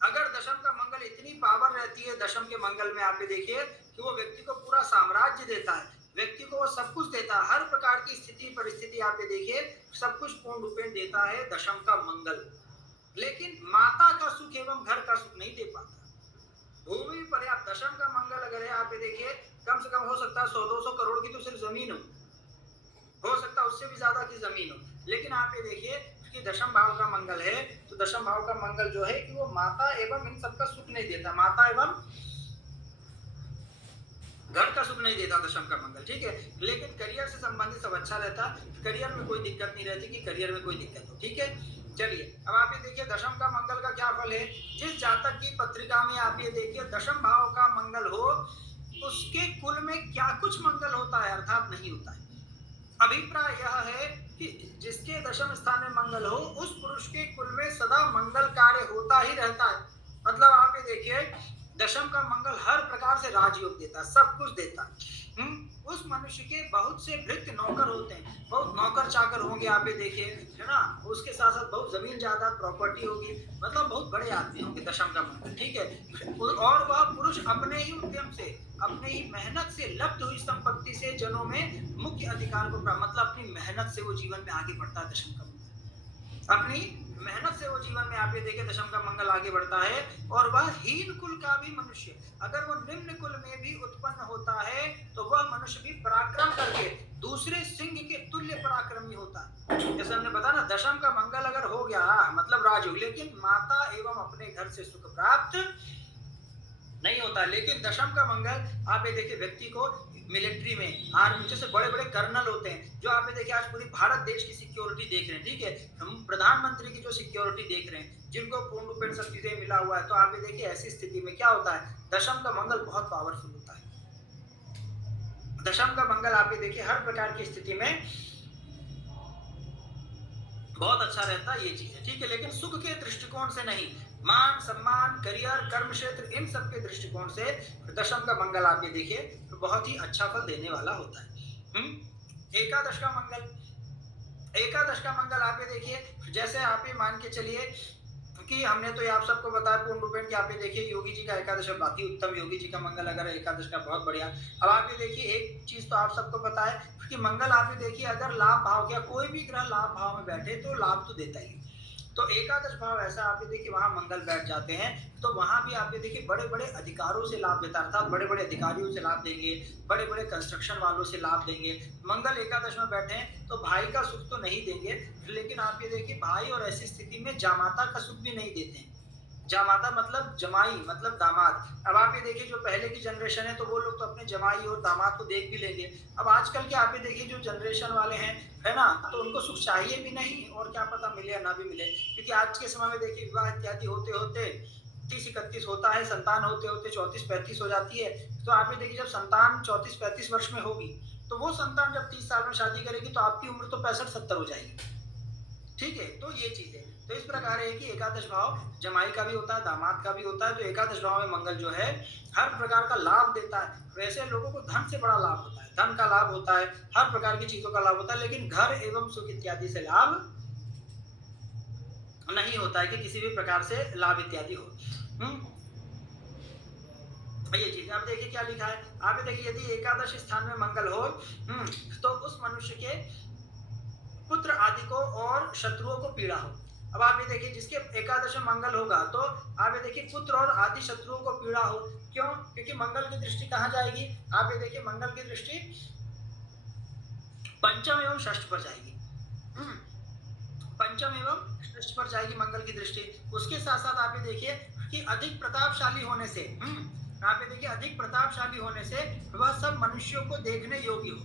अगर दशम का मंगल इतनी पावर रहती है। दशम के मंगल में आप ये देखिए कि वो व्यक्ति को पूरा साम्राज्य देता है, व्यक्ति को वो सब कुछ देता है, हर प्रकार की स्थिति परिस्थिति आप ये देखिए सब कुछ पूर्ण रूपेण देता है दशम का मंगल। लेकिन माता का सुख एवं घर का सुख नहीं दे पाता। भूमि पर्याप्त दशम का मंगल अगर है, आप ये देखिए कम से कम हो सकता है 100-200 करोड़ की तो सिर्फ जमीन हो सकता है उससे भी ज्यादा की जमीन हो। लेकिन आप ये देखिए कि दशम भाव का मंगल है, तो दशम भाव का मंगल जो है कि वो माता एवं इन सबका सुख नहीं देता, माता एवं घर का सुख नहीं देता दशम का मंगल। ठीक है, लेकिन करियर से संबंधित सब अच्छा रहता, करियर में कोई दिक्कत नहीं रहती कि करियर में कोई दिक्कत हो। ठीक है, चलिए अब आप ये देखिए दशम का मंगल का क्या फल है। जिस जातक की पत्रिका में आप ये देखिए दशम भाव का मंगल हो, उसके कुल में क्या कुछ मंगल होता है, अर्थात नहीं होता है। अभिप्राय यह है कि जिसके दशम स्थान में मंगल हो, उस पुरुष के कुल में सदा मंगल कार्य होता ही रहता है। मतलब आप ये देखिए दशम का मंगल हर प्रकार से राजयोग देता है, सब कुछ देता है। उस मनुष्य के बहुत से भृत्य नौकर होते हैं, बहुत नौकर चाकर होंगे आप ये देखिए, है ना। उसके साथ साथ बहुत जमीन जायदाद प्रॉपर्टी होगी, मतलब बहुत बड़े आदमी होंगे दशम का मंगल। ठीक है, और वह पुरुष अपने ही उद्यम से, अपने ही मेहनत से लब्ध हुई संपत्ति से जनों में मुख्य अधिकार को प्राप्त, मतलब अपनी मेहनत से वो जीवन में आगे बढ़ता है दशम का मंगल। अपनी मेहनत से वो जीवन में आप ये देखिए दशम का मंगल आगे बढ़ता है। और वह हीन कुल का भी मनुष्य, अगर वो निम्न कुल में भी उत्पन्न होता है, तो वह मनुष्य भी पराक्रम करके दूसरे सिंह के तुल्य पराक्रमी होता है। जैसे हमने बताया ना, दशम का मंगल अगर हो गया मतलब राजयोग, लेकिन माता एवं अपने घर से सुख प्राप्त नहीं होता। लेकिन दशम का मंगल आप ये देखिए व्यक्ति को मिलिट्री में, आर्मी, जैसे बड़े बड़े कर्नल होते हैं, जो आप देखिए आज पूरी भारत देश की सिक्योरिटी देख रहे हैं। ठीक है, हम प्रधानमंत्री की जो सिक्योरिटी देख रहे हैं, जिनको पूर्ण रूपेण सब चीजें मिला हुआ है, तो आप ये देखिए ऐसी स्थिति में क्या होता है, दशम का मंगल बहुत पावरफुल होता है। दशम का मंगल आप ये देखिए हर प्रकार की स्थिति में बहुत अच्छा रहता है, ये चीज है। ठीक है, लेकिन सुख के दृष्टिकोण से नहीं, मान सम्मान, करियर, कर्म क्षेत्र, इन सब के दृष्टिकोण से दशम का मंगल आप ये देखिए तो बहुत ही अच्छा फल देने वाला होता है। एकादश का मंगल, एकादश का मंगल आप ये देखिए, जैसे आप ये मान के चलिए कि हमने तो ये आप सबको बताया पूर्ण रूपेण कि आप ये देखिए योगी जी का एकादश अति उत्तम, योगी जी का मंगल अगर एकादश का बहुत बढ़िया। अब आप ये देखिए एक चीज तो आप सबको पता है कि मंगल आप ये देखिए अगर लाभ भाव, क्या कोई भी ग्रह लाभ भाव में बैठे तो लाभ तो देता ही। तो एकादश भाव ऐसा आप ये देखिए वहां मंगल बैठ जाते हैं, तो वहां भी आप ये देखिए बड़े बड़े अधिकारों से लाभ देता है, अर्थात बड़े बड़े अधिकारियों से लाभ देंगे, बड़े बड़े कंस्ट्रक्शन वालों से लाभ देंगे। मंगल एकादश में बैठे हैं तो भाई का सुख तो नहीं देंगे, लेकिन आप ये देखिए भाई और ऐसी स्थिति में जामाता का सुख भी नहीं देते हैं। जामाता मतलब जमाई, मतलब दामाद। अब आप ये देखिए जो पहले की जनरेशन है तो वो लोग तो अपने जमाई और दामाद को देख भी लेंगे। अब आजकल के आप ये देखिए जो जनरेशन वाले हैं, है ना, तो उनको सुख चाहिए भी नहीं, और क्या पता मिले या ना भी मिले, क्योंकि आज के समय में देखिए विवाह इत्यादि होते होते 30-31 होता है, संतान होते होते 34-35 हो जाती है। तो आप ये देखिए जब संतान 34-35 वर्ष में होगी तो वो संतान जब 30 साल में शादी करेगी तो आपकी उम्र तो 65-70 हो जाएगी। ठीक है, तो ये चीज है। तो इस प्रकार है कि एकादश भाव जमाई का भी होता है, दामाद का भी होता है। तो एकादश भाव में मंगल जो है हर प्रकार का लाभ देता है। वैसे लोगों को धन से बड़ा लाभ होता है, धन का लाभ होता है, हर प्रकार की चीजों का लाभ होता है, लेकिन घर एवं सुख इत्यादि से लाभ नहीं होता है कि किसी भी प्रकार से लाभ इत्यादि हो। ये चीज अब देखिए क्या लिखा है। आप देखिए यदि एकादश स्थान में मंगल हो तो उस मनुष्य के पुत्र आदि को और शत्रुओं को पीड़ा हो। अब आप ये देखिए जिसके एकादश में मंगल होगा तो आप ये देखिए पुत्र और आदि शत्रुओं को पीड़ा हो। क्यों? क्योंकि मंगल की दृष्टि कहाँ जाएगी? आप ये देखिए मंगल की दृष्टि पंचम एवं षष्ठ पर जाएगी। पंचम एवं षष्ठ पर जाएगी मंगल की दृष्टि। उसके साथ साथ आप ये देखिए कि अधिक प्रतापशाली होने से आप ये देखिए अधिक प्रतापशाली होने से वह सब मनुष्यों को देखने योग्य हो।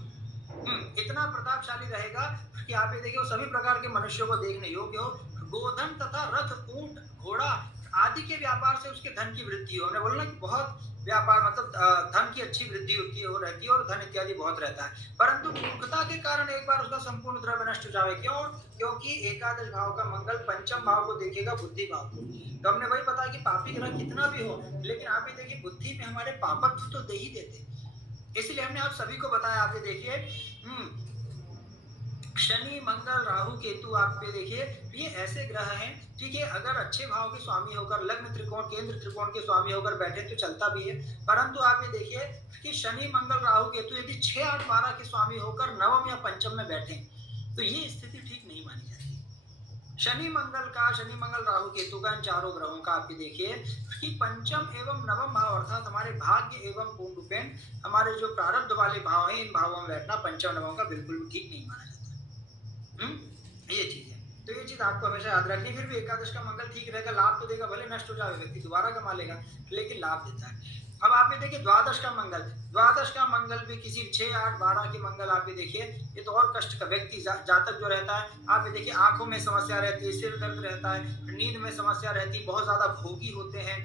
इतना प्रतापशाली रहेगा कि आप ये देखिए वो सभी प्रकार के मनुष्यों को देखने योग्य हो। गोधन तथा रथ, ऊंट, घोड़ा आदि के व्यापार से उसके धन की वृद्धि हो। हमने बोला कि बहुत व्यापार मतलब धन की अच्छी वृद्धि होती है, रहती है और धन इत्यादि बहुत रहता है, परंतु मूर्खता के कारण एक बार उसका संपूर्ण द्रव्य नष्ट हो जाए। क्यों? क्योंकि एकादश भाव का मंगल पंचम भाव को देखेगा, बुद्धि भाव को। तो हमने वही बताया कि पापी ग्रह कितना भी हो, लेकिन आप ये देखिए बुद्धि में हमारे पापत्व तो दे ही देते। इसलिए हमने आप सभी को बताया। आप ये देखिए शनि, मंगल, राहु, केतु आप ये देखिए ये ऐसे ग्रह हैं, ठीक है, अगर अच्छे भाव के स्वामी होकर लग्न त्रिकोण, केंद्र त्रिकोण के स्वामी होकर बैठे तो चलता भी है, परंतु आप ये देखिए कि शनि, मंगल, राहु, केतु यदि 6, 8, 12 के स्वामी होकर नवम या पंचम में बैठे तो ये स्थिति ठीक नहीं मानी जाती। शनि मंगल राहु केतु का इन चारों ग्रहों का आप ये देखिए कि पंचम एवं नवम भाव अर्थात हमारे भाग्य एवं पूर्ण रूपेण हमारे जो प्रारब्ध वाले भाव हैं, इन भावों में बैठना पंचम नवम का बिल्कुल भी ठीक नहीं माना जाता। ये चीज है। तो ये चीज आपको हमेशा याद रखनी। फिर भी एकादश का मंगल ठीक रहेगा, लाभ तो देगा, भले नष्ट हो जाए व्यक्ति दोबारा कमा लेगा, लेकिन लाभ देता है। अब आप ये देखिए द्वादश का मंगल भी किसी 6, 8, 12 के मंगल आप ये देखिए ये तो और कष्ट का व्यक्ति जातक जो रहता है, आप ये देखिए आंखों में समस्या रहती है, सिर दर्द रहता है, नींद में समस्या रहती है, बहुत ज्यादा भोगी होते हैं,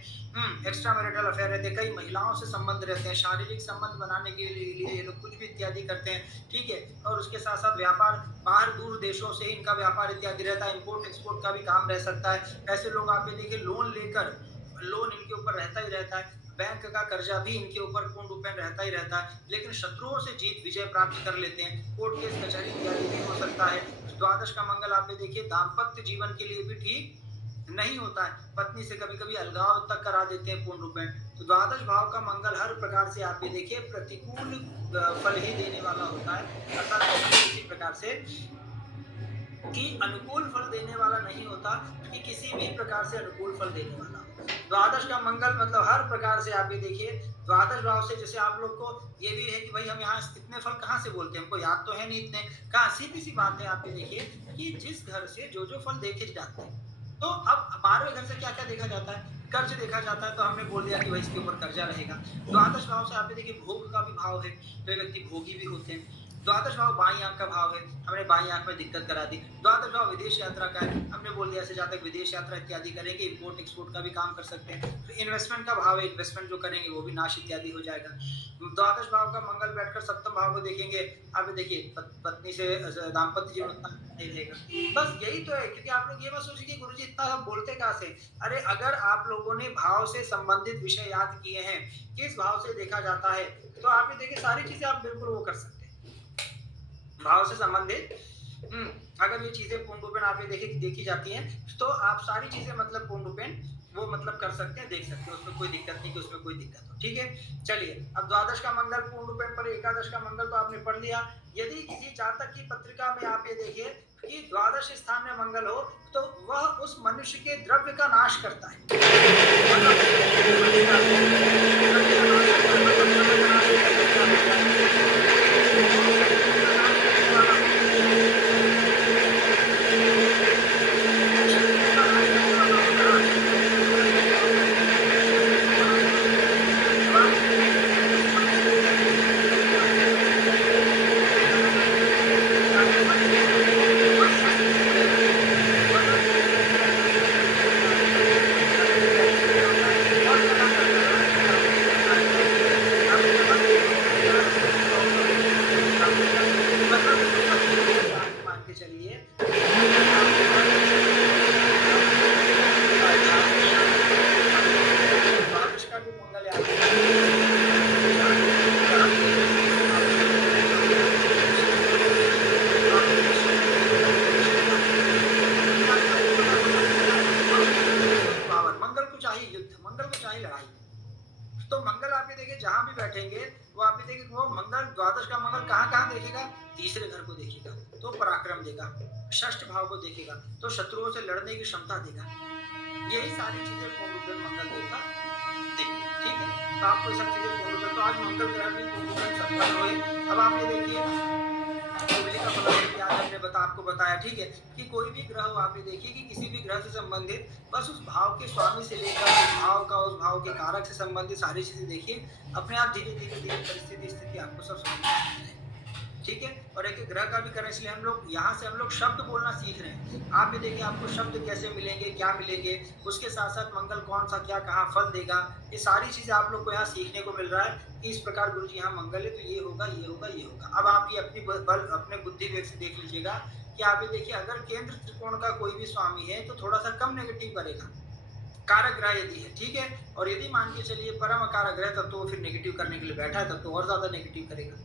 एक्स्ट्रा मैरिटल अफेयर रहते हैं, कई महिलाओं से संबंध रहते हैं, शारीरिक संबंध बनाने के लिए ये लोग कुछ भी इत्यादि करते हैं, ठीक है। और उसके साथ साथ व्यापार बाहर दूर देशों से इनका व्यापार इत्यादि रहता है, इम्पोर्ट एक्सपोर्ट का भी काम रह सकता है। ऐसे लोग आप ये देखिए लोन इनके ऊपर रहता ही रहता है, बैंक का कर्जा भी इनके ऊपर पूर्ण रूप में रहता ही रहता है, लेकिन शत्रुओं से जीत विजय प्राप्त कर लेते हैं, कोर्ट केस कचहरी इत्यादि भी हो सकता है। द्वादश का मंगल आप ये देखिए दाम्पत्य जीवन के लिए भी ठीक नहीं होता है, पत्नी से कभी कभी अलगाव तक करा देते हैं पूर्ण रूप में। तो द्वादश भाव का मंगल हर प्रकार से आप ये देखिए प्रतिकूल फल ही देने वाला होता है, अर्थात किसी प्रकार से कि अनुकूल फल देने वाला नहीं होता, कि किसी भी प्रकार से अनुकूल फल देने वाला। द्वादश का मंगल मतलब हर प्रकार से आप ये देखिए द्वादश भाव से, जैसे आप लोग को ये भी है कि भाई हम यहाँ इतने फल कहाँ से बोलते हैं, हमको याद तो है नहीं इतने, कहाँ सीधी सी बात है। आप ये देखिए कि जिस घर से जो फल देखे जाते हैं, तो अब 12वें घर से क्या क्या देखा जाता है, कर्ज देखा जाता है, तो हमने बोल दिया कि भाई इसके ऊपर कर्जा रहेगा। द्वादश भाव से आप ये देखिए भोग का भी भाव है, तो व्यक्ति भोगी भी होते हैं। द्वादश भाव बाई आंख का भाव है, हमने बाई आंख में दिक्कत करा दी। द्वादश भाव विदेश यात्रा का है, हमने बोल दिया ऐसे जातक विदेश यात्रा इत्यादि करेंगे, इम्पोर्ट एक्सपोर्ट का भी काम कर सकते हैं। तो इन्वेस्टमेंट का भाव है, इन्वेस्टमेंट जो करेंगे वो भी नाश इत्यादि हो जाएगा। द्वादश भाव का मंगल बैठकर सप्तम भाव को देखेंगे, आप देखिए पत्नी से दाम्पत्य जीवन उतना नहीं रहेगा। बस यही तो है, क्योंकि आप लोग ये मत सोचिए कि गुरुजी इतना सब बोलते कहाँ से। अरे अगर आप लोगों ने भाव से संबंधित विषय याद किए हैं, किस भाव से देखा जाता है, तो आप ये देखिए सारी चीजें आप बिल्कुल वो कर सकते हैं भाव से संबंधित। अगर ये चीजें पूर्ण रूपेण आप ये देखी जाती हैं, तो आप सारी चीजें मतलब पूर्ण रूपेण वो मतलब कर सकते हैं, देख सकते हैं, उसमें कोई दिक्कत नहीं कि उसमें कोई दिक्कत हो। ठीक है, चलिए अब द्वादश का मंगल पूर्ण रूपेण पर, एकादश का मंगल तो आपने पढ़ लिया। यदि किसी जातक की पत्रिका में आप ये देखिए कि द्वादश स्थान में मंगल हो, तो वह उस मनुष्य के द्रव्य का नाश करता है। लड़ोगे चाहे लड़ाई। तो मंगल आप ये देखिए जहां भी बैठेंगे वो आप ये देखिए वो मंगल द्वादश का मंगल कहाँ कहाँ देखेगा, तीसरे घर को देखेगा तो पराक्रम देगा, षष्ठ भाव को देखेगा तो शत्रुओं से लड़ने की क्षमता देगा। यही सारी चीजें पूर्ण रूप में मंगल देवता देंगे, ठीक है। तो आपको ये सब चीजें पूर्ण रूप में, तो आज मंगल ग्रह भी पूर्ण रूप में संपन्न हुए। अब आप ये देखिए कुंडली का फल आज हमने आपको बताया, ठीक है, कि कोई भी ग्रह हो आप ये देखिए कि किसी भी ग्रह से संबंधित बस उस भाव के स्वामी से लेकर उस भाव के कारक से संबंधित सारी चीजें देखिए, अपने आप धीरे धीरे धीरे परिस्थिति स्थिति आपको सब समझ में आ जाएगी, ठीक है। और एक ग्रह का भी करें, इसलिए हम लोग यहाँ से हम लोग शब्द बोलना सीख रहे हैं। आप ये देखिए आपको शब्द कैसे मिलेंगे, क्या मिलेंगे, उसके साथ साथ मंगल कौन सा क्या कहाँ फल देगा, ये सारी चीजें आप लोग को यहाँ सीखने को मिल रहा है कि इस प्रकार गुरु जी यहाँ मंगल है तो ये होगा ये होगा ये होगा। अब आप ये अपनी बल अपने बुद्धि वेग से देख लीजिएगा कि आप ये देखिए अगर केंद्र त्रिकोण का कोई भी स्वामी है तो थोड़ा सा कम नेगेटिव करेगा, कारक ग्रह यदि है, ठीक है। और यदि मान के चलिए परम कारक ग्रह तब तो फिर नेगेटिव करने के लिए बैठा है तब तो और ज्यादा नेगेटिव करेगा,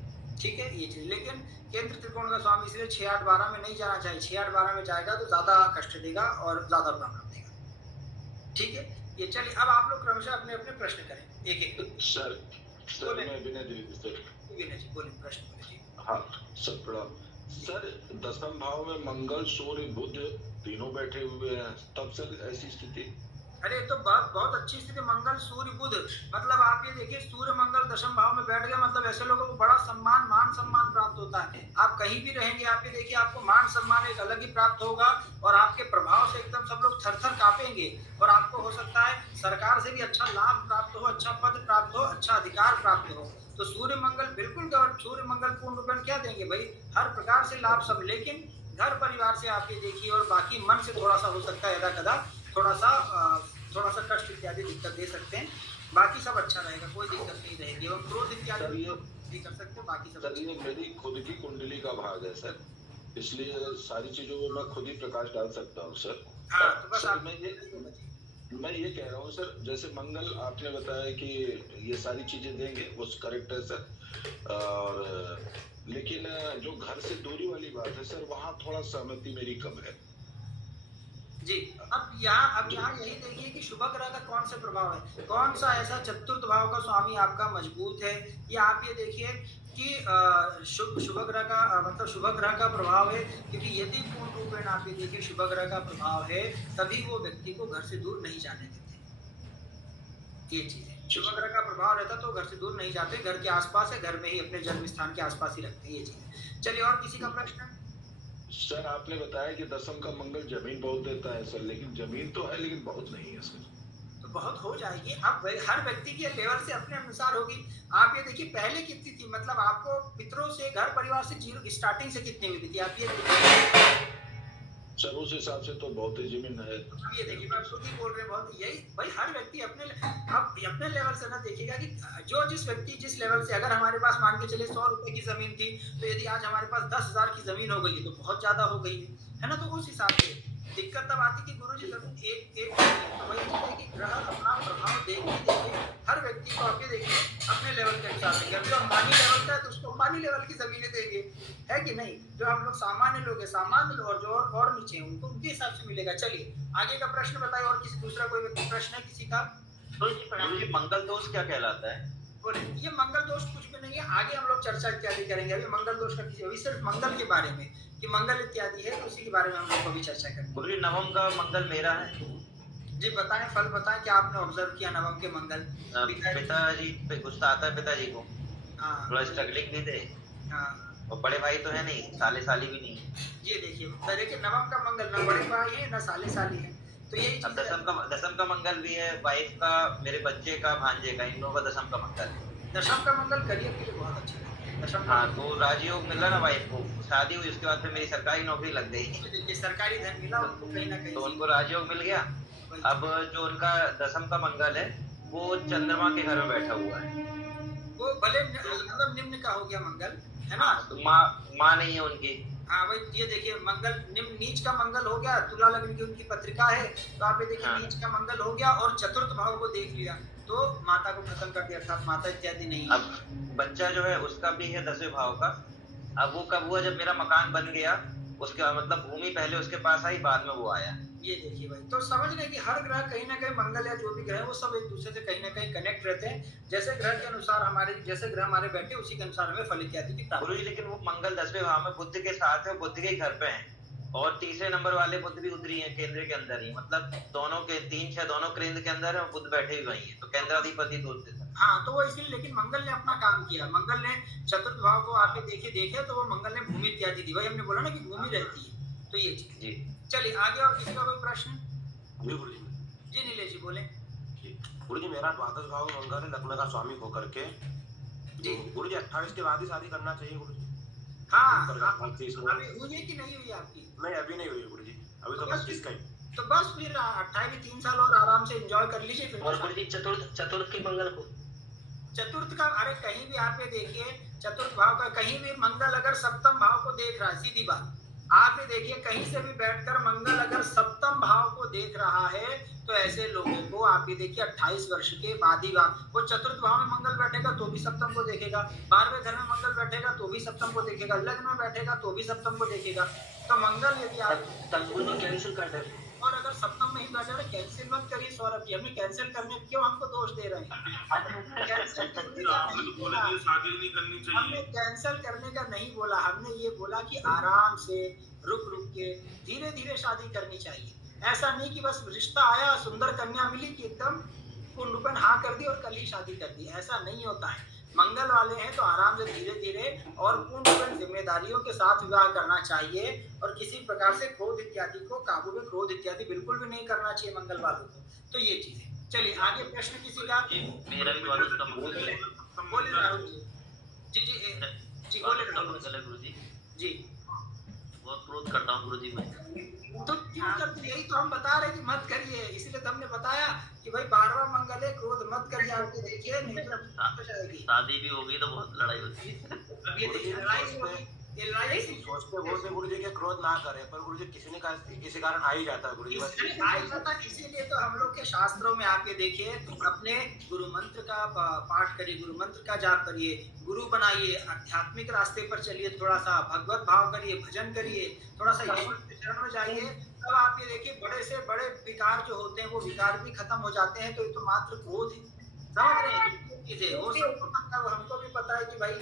ठीक है ये चीज। लेकिन केंद्र त्रिकोण का स्वामी इसलिए 6 8 12 में नहीं जाना चाहिए, 6 8 12 में जाएगा तो ज्यादा कष्ट देगा और ज्यादा प्रॉब्लम देगा, ठीक है ये। चलिए अब आप लोग क्रमशः अपने अपने प्रश्न करें एक एक। सर मैं विनय द्विवेदी सर। विनय जी बोलिए, प्रश्न बोलिए। हाँ सर प्रणाम सर। दसम भाव में मंगल सूर्य बुध तीनों बैठे हुए हैं, तब सर ऐसी स्थिति? अरे तो बहुत अच्छी स्थिति, मंगल सूर्य बुध, मतलब आप ये देखिए सूर्य मंगल दशम भाव में बैठ गए, मतलब ऐसे लोगों को बड़ा सम्मान मान सम्मान प्राप्त होता है। आप कहीं भी रहेंगे आप ये देखिए आपको मान सम्मान एक अलग ही प्राप्त होगा और आपके प्रभाव से एकदम सब लोग थर थर कांपेंगे और आपको हो सकता है सरकार से भी अच्छा लाभ प्राप्त हो, अच्छा पद प्राप्त हो, अच्छा अधिकार प्राप्त हो। तो सूर्य मंगल बिल्कुल सूर्य मंगल पूर्ण रूप में क्या देंगे भाई, हर प्रकार से लाभ सब, लेकिन घर परिवार से आप ये देखिए और बाकी मन से थोड़ा सा हो सकता है यदा कदा थोड़ा सा कष्ट इत्यादि दिक्कत दे सकते हैं, बाकी सब अच्छा रहेगा, कोई दिक्कत नहीं रहेगी। एवं क्रोध इत्यादि भी कर सकते हैं, बाकी सब। सर ये मेरी खुद की कुंडली का भाग है सर, इसलिए सारी चीजों में मैं खुद ही प्रकाश डाल सकता हूँ सर। हाँ तो बस सर मैं ये कह रहा हूँ सर, जैसे मंगल आपने बताया कि ये सारी चीजें देंगे वो करेक्ट है सर, और लेकिन जो घर से दूरी वाली बात है सर वहाँ थोड़ा सहमति मेरी कम है जी। अब यहाँ यही देखिए कि शुभ ग्रह का कौन सा प्रभाव है, कौन सा ऐसा चतुर्थ भाव का स्वामी आपका मजबूत है, या आप ये देखिए कि शुभ ग्रह का मतलब शुभ ग्रह का प्रभाव है, क्योंकि यदि पूर्ण रूप में आप ये देखिए शुभ ग्रह का प्रभाव है तभी वो व्यक्ति को घर से दूर नहीं जाने देते, ये चीज है। शुभ ग्रह का प्रभाव रहता तो घर से दूर नहीं जाते, घर के आसपास है, घर में ही अपने जन्म स्थान के आसपास ही रखते हैं, ये चीज। चलिए और किसी का प्रश्न? सर आपने बताया कि दसम का मंगल जमीन बहुत देता है सर, लेकिन जमीन तो है लेकिन बहुत नहीं है सर। तो बहुत हो जाएगी, अब हर व्यक्ति के लेवल से अपने अनुसार होगी। आप ये देखिए पहले कितनी थी, मतलब आपको पितरों से घर परिवार से जीरो स्टार्टिंग से कितनी मिली थी, आप ये देखिए सर उस हिसाब से तो बहुत ही जमीन है। ये देखिए मैं खुद ही बोल रहे बहुत, यही भाई हर व्यक्ति अपने लेवल से ना देखिएगा कि जो जिस व्यक्ति जिस लेवल से, अगर हमारे पास मान के चले 100 रुपए की जमीन थी तो यदि आज हमारे पास 10,000 की जमीन हो गई तो बहुत ज्यादा हो गई है ना। तो उस हिसाब से दिक्कत तब आती कि गुरु जी जमीन एक तो वही चीज है कि ग्रह अपना प्रभाव देंगे, हर व्यक्ति को आपके देखिए अपने लेवल के अनुसार देंगे। अब जो अंबानी लेवल का है तो उसको अंबानी लेवल की जमीनें देंगे, है कि नहीं। जो हम लोग सामान्य लोग हैं, सामान्य लोग, और जो और नीचे हैं उनको उनके हिसाब से मिलेगा। चलिए आगे का प्रश्न बताइए, और किसी दूसरा कोई व्यक्ति प्रश्न है किसी का? ये मंगल दोष क्या कहलाता है? बोले ये मंगल दोष कुछ भी नहीं है, आगे हम लोग चर्चा इत्यादि करेंगे। अभी मंगल दोष का किसी, अभी सिर्फ मंगल के बारे में कि मंगल इत्यादि है तो उसी के बारे में हम लोग अभी चर्चा करेंगे। नवम का मंगल मेरा है जी, बताएं फल बताएं, क्या आपने ऑब्जर्व किया नवम के मंगल? पिताजी पे गुस्सा आता है पिताजी को, हाँ थोड़ा स्ट्रगलिंग भी थे, हाँ, और बड़े भाई तो है नहीं, साले साली भी नहीं। ये देखिए नवम का मंगल, न बड़े भाई है न साले साली है, तो यही अब दसम का मंगल भी है, वाइफ का, मेरे बच्चे का, भांजे का, इन लोगों का दसम का मंगल है। दशम का मंगल करियर के लिए बहुत अच्छा है। दशम हाँ, तो राजयोग मिला ना वाइफ को, शादी हुई उसके बाद फिर मेरी सरकारी नौकरी लग गई, सरकारी धन मिला उनको कहीं ना कहीं, तो उनको राजयोग मिल गया। अब जो उनका दसम का मंगल है वो चंद्रमा के घर में बैठा हुआ है, वो भले मतलब निम्न का हो गया मंगल, है ना। तो माँ नहीं है उनकी। हाँ भाई ये देखिए मंगल निम्न, नीच का मंगल हो गया, तुला लग्न की उनकी पत्रिका है, तो आप ये देखिए हाँ। नीच का मंगल हो गया और चतुर्थ भाव को देख लिया तो माता को खत्म कर दिया, अर्थात माता इत्यादि नहीं है। अब बच्चा जो है उसका भी है 10वें भाव का। अब वो कब हुआ, जब मेरा मकान बन गया उसका मतलब भूमि पहले उसके पास आई, बाद में वो आया। ये देखिए भाई, तो समझ रहे हैं कि हर ग्रह कहीं ना कहीं, मंगल या जो भी ग्रह है वो सब एक दूसरे से कहीं ना कहीं कनेक्ट रहते हैं। जैसे ग्रह के अनुसार हमारे, जैसे ग्रह हमारे बैठे उसी के अनुसार हमें फल इत्यादि की प्राप्ति। गुरुजी लेकिन वो मंगल 10वें भाव में बुध के साथ है, बुध के ही घर पे हैं, और तीसरे नंबर वाले बुध भी उधर ही है, केंद्र के अंदर ही, मतलब दोनों के 3-6 दोनों केंद्र के अंदर है, बुध बैठे ही वही है, तो केंद्राधिपति दूध देता है। हाँ, तो वो इसलिए, लेकिन मंगल ने अपना काम किया। मंगल ने चतुर्थ भाव को आपने देखे तो वो मंगल ने भूमि इत्यादि दी। वही हमने बोला ना कि भूमि रहती है, तो ये चीज। जी चलिए आगे, और किसी का कोई प्रश्न? जी गुरु जी। जी नीलेश जी बोले। गुरु जी मेरा द्वादश भाव में मंगल है, लग्न का स्वामी होकर के। जी गुरु जी 28 के बाद ही शादी करना चाहिए गुरु जी? हाँ, अभी हुई है कि नहीं हुई आपकी? नहीं, अभी नहीं हुई गुरु जी, अभी तो 25 का ही। तो बस फिर 28 3 साल और आराम से एंजॉय कर लीजिए फिर। और गुरुजी चतुर्थ की मंगल को, चतुर्थ का, अरे कहीं भी आप ये देखिए, चतुर्थ भाव का कहीं भी मंगल अगर सप्तम भाव को देख रहा है, सीधी बात, आप ये देखिए कहीं से भी बैठकर मंगल अगर सप्तम भाव को देख रहा है, तो ऐसे लोगों को आप ये देखिए 28 वर्ष के बाद ही वो चतुर्थ भाव में मंगल बैठेगा तो भी सप्तम को देखेगा, 12वें घर में मंगल बैठेगा तो भी सप्तम को देखेगा, लग्न में बैठेगा तो भी सप्तम को देखेगा। तो मंगल यदि आप तब गुरुजी कैंसिल कर दे। और अगर सप्तम में ही बैठा है, कैंसिल मत करिए सौरभ जी, हमें कैंसिल करने क्यों हमको दोष दे रहे हैं? कैंसिल करने का आपने तो नहीं बोला बोला, कि शादी नहीं करनी हमने चाहिए। कैंसिल करने का नहीं बोला, हमने ये बोला कि आराम से रुक के धीरे धीरे शादी करनी चाहिए। ऐसा नहीं कि बस रिश्ता आया, सुंदर कन्या मिली कि एकदम पूर्ण रूपेण हाँ कर दी और कल ही शादी कर दी, ऐसा नहीं होता है। मंगल वाले हैं तो आराम से धीरे धीरे और पूर्ण रूपेण जिम्मेदारियों के साथ विवाह करना चाहिए, और किसी प्रकार से क्रोध इत्यादि को काबू में, क्रोध इत्यादि बिल्कुल भी नहीं करना चाहिए मंगल वालों को। तो ये चीज है। चलिए आगे प्रश्न किसी का? मेरा भी द्वादश का मंगल है। बोले राहुल जी। जी बोले राहुल गुरुजी, जी। बहुत क्रोध करता हूँ गुरुजी मैं। तो क्यों करते? यही तो हम बता रहे कि मत करिए, इसलिए तो हमने बताया कि भाई 12वां मंगल है, क्रोध मत करिए। आपको देखिए नहीं तो जाएगी, शादी भी होगी तो बहुत लड़ाई होती है। अब ये देखिए लड़ाई होगी, ये लड़ाई सोचते बोलते गुरु जी के क्रोध ना करे, पर गुरु जी किसी कारण आ ही जाता है गुरु जी। आई जाता, इसीलिए तो हम लोग के शास्त्रों में आप ये देखिए, अपने गुरु मंत्र का पाठ करिए, गुरु मंत्र का जाप करिए, गुरु बनाइए, आध्यात्मिक रास्ते पर चलिए, थोड़ा सा भगवत भाव करिए, भजन करिए, थोड़ा सा ईश्वर के चरण में जाइए, तब आप ये देखिए बड़े से बड़े विकार जो होते हैं वो विकार भी खत्म हो जाते हैं। तो ये तो मात्र क्रोध है, समझ रहे हैं चीजें, वो सबको पता है, हमको भी पता है कि भाई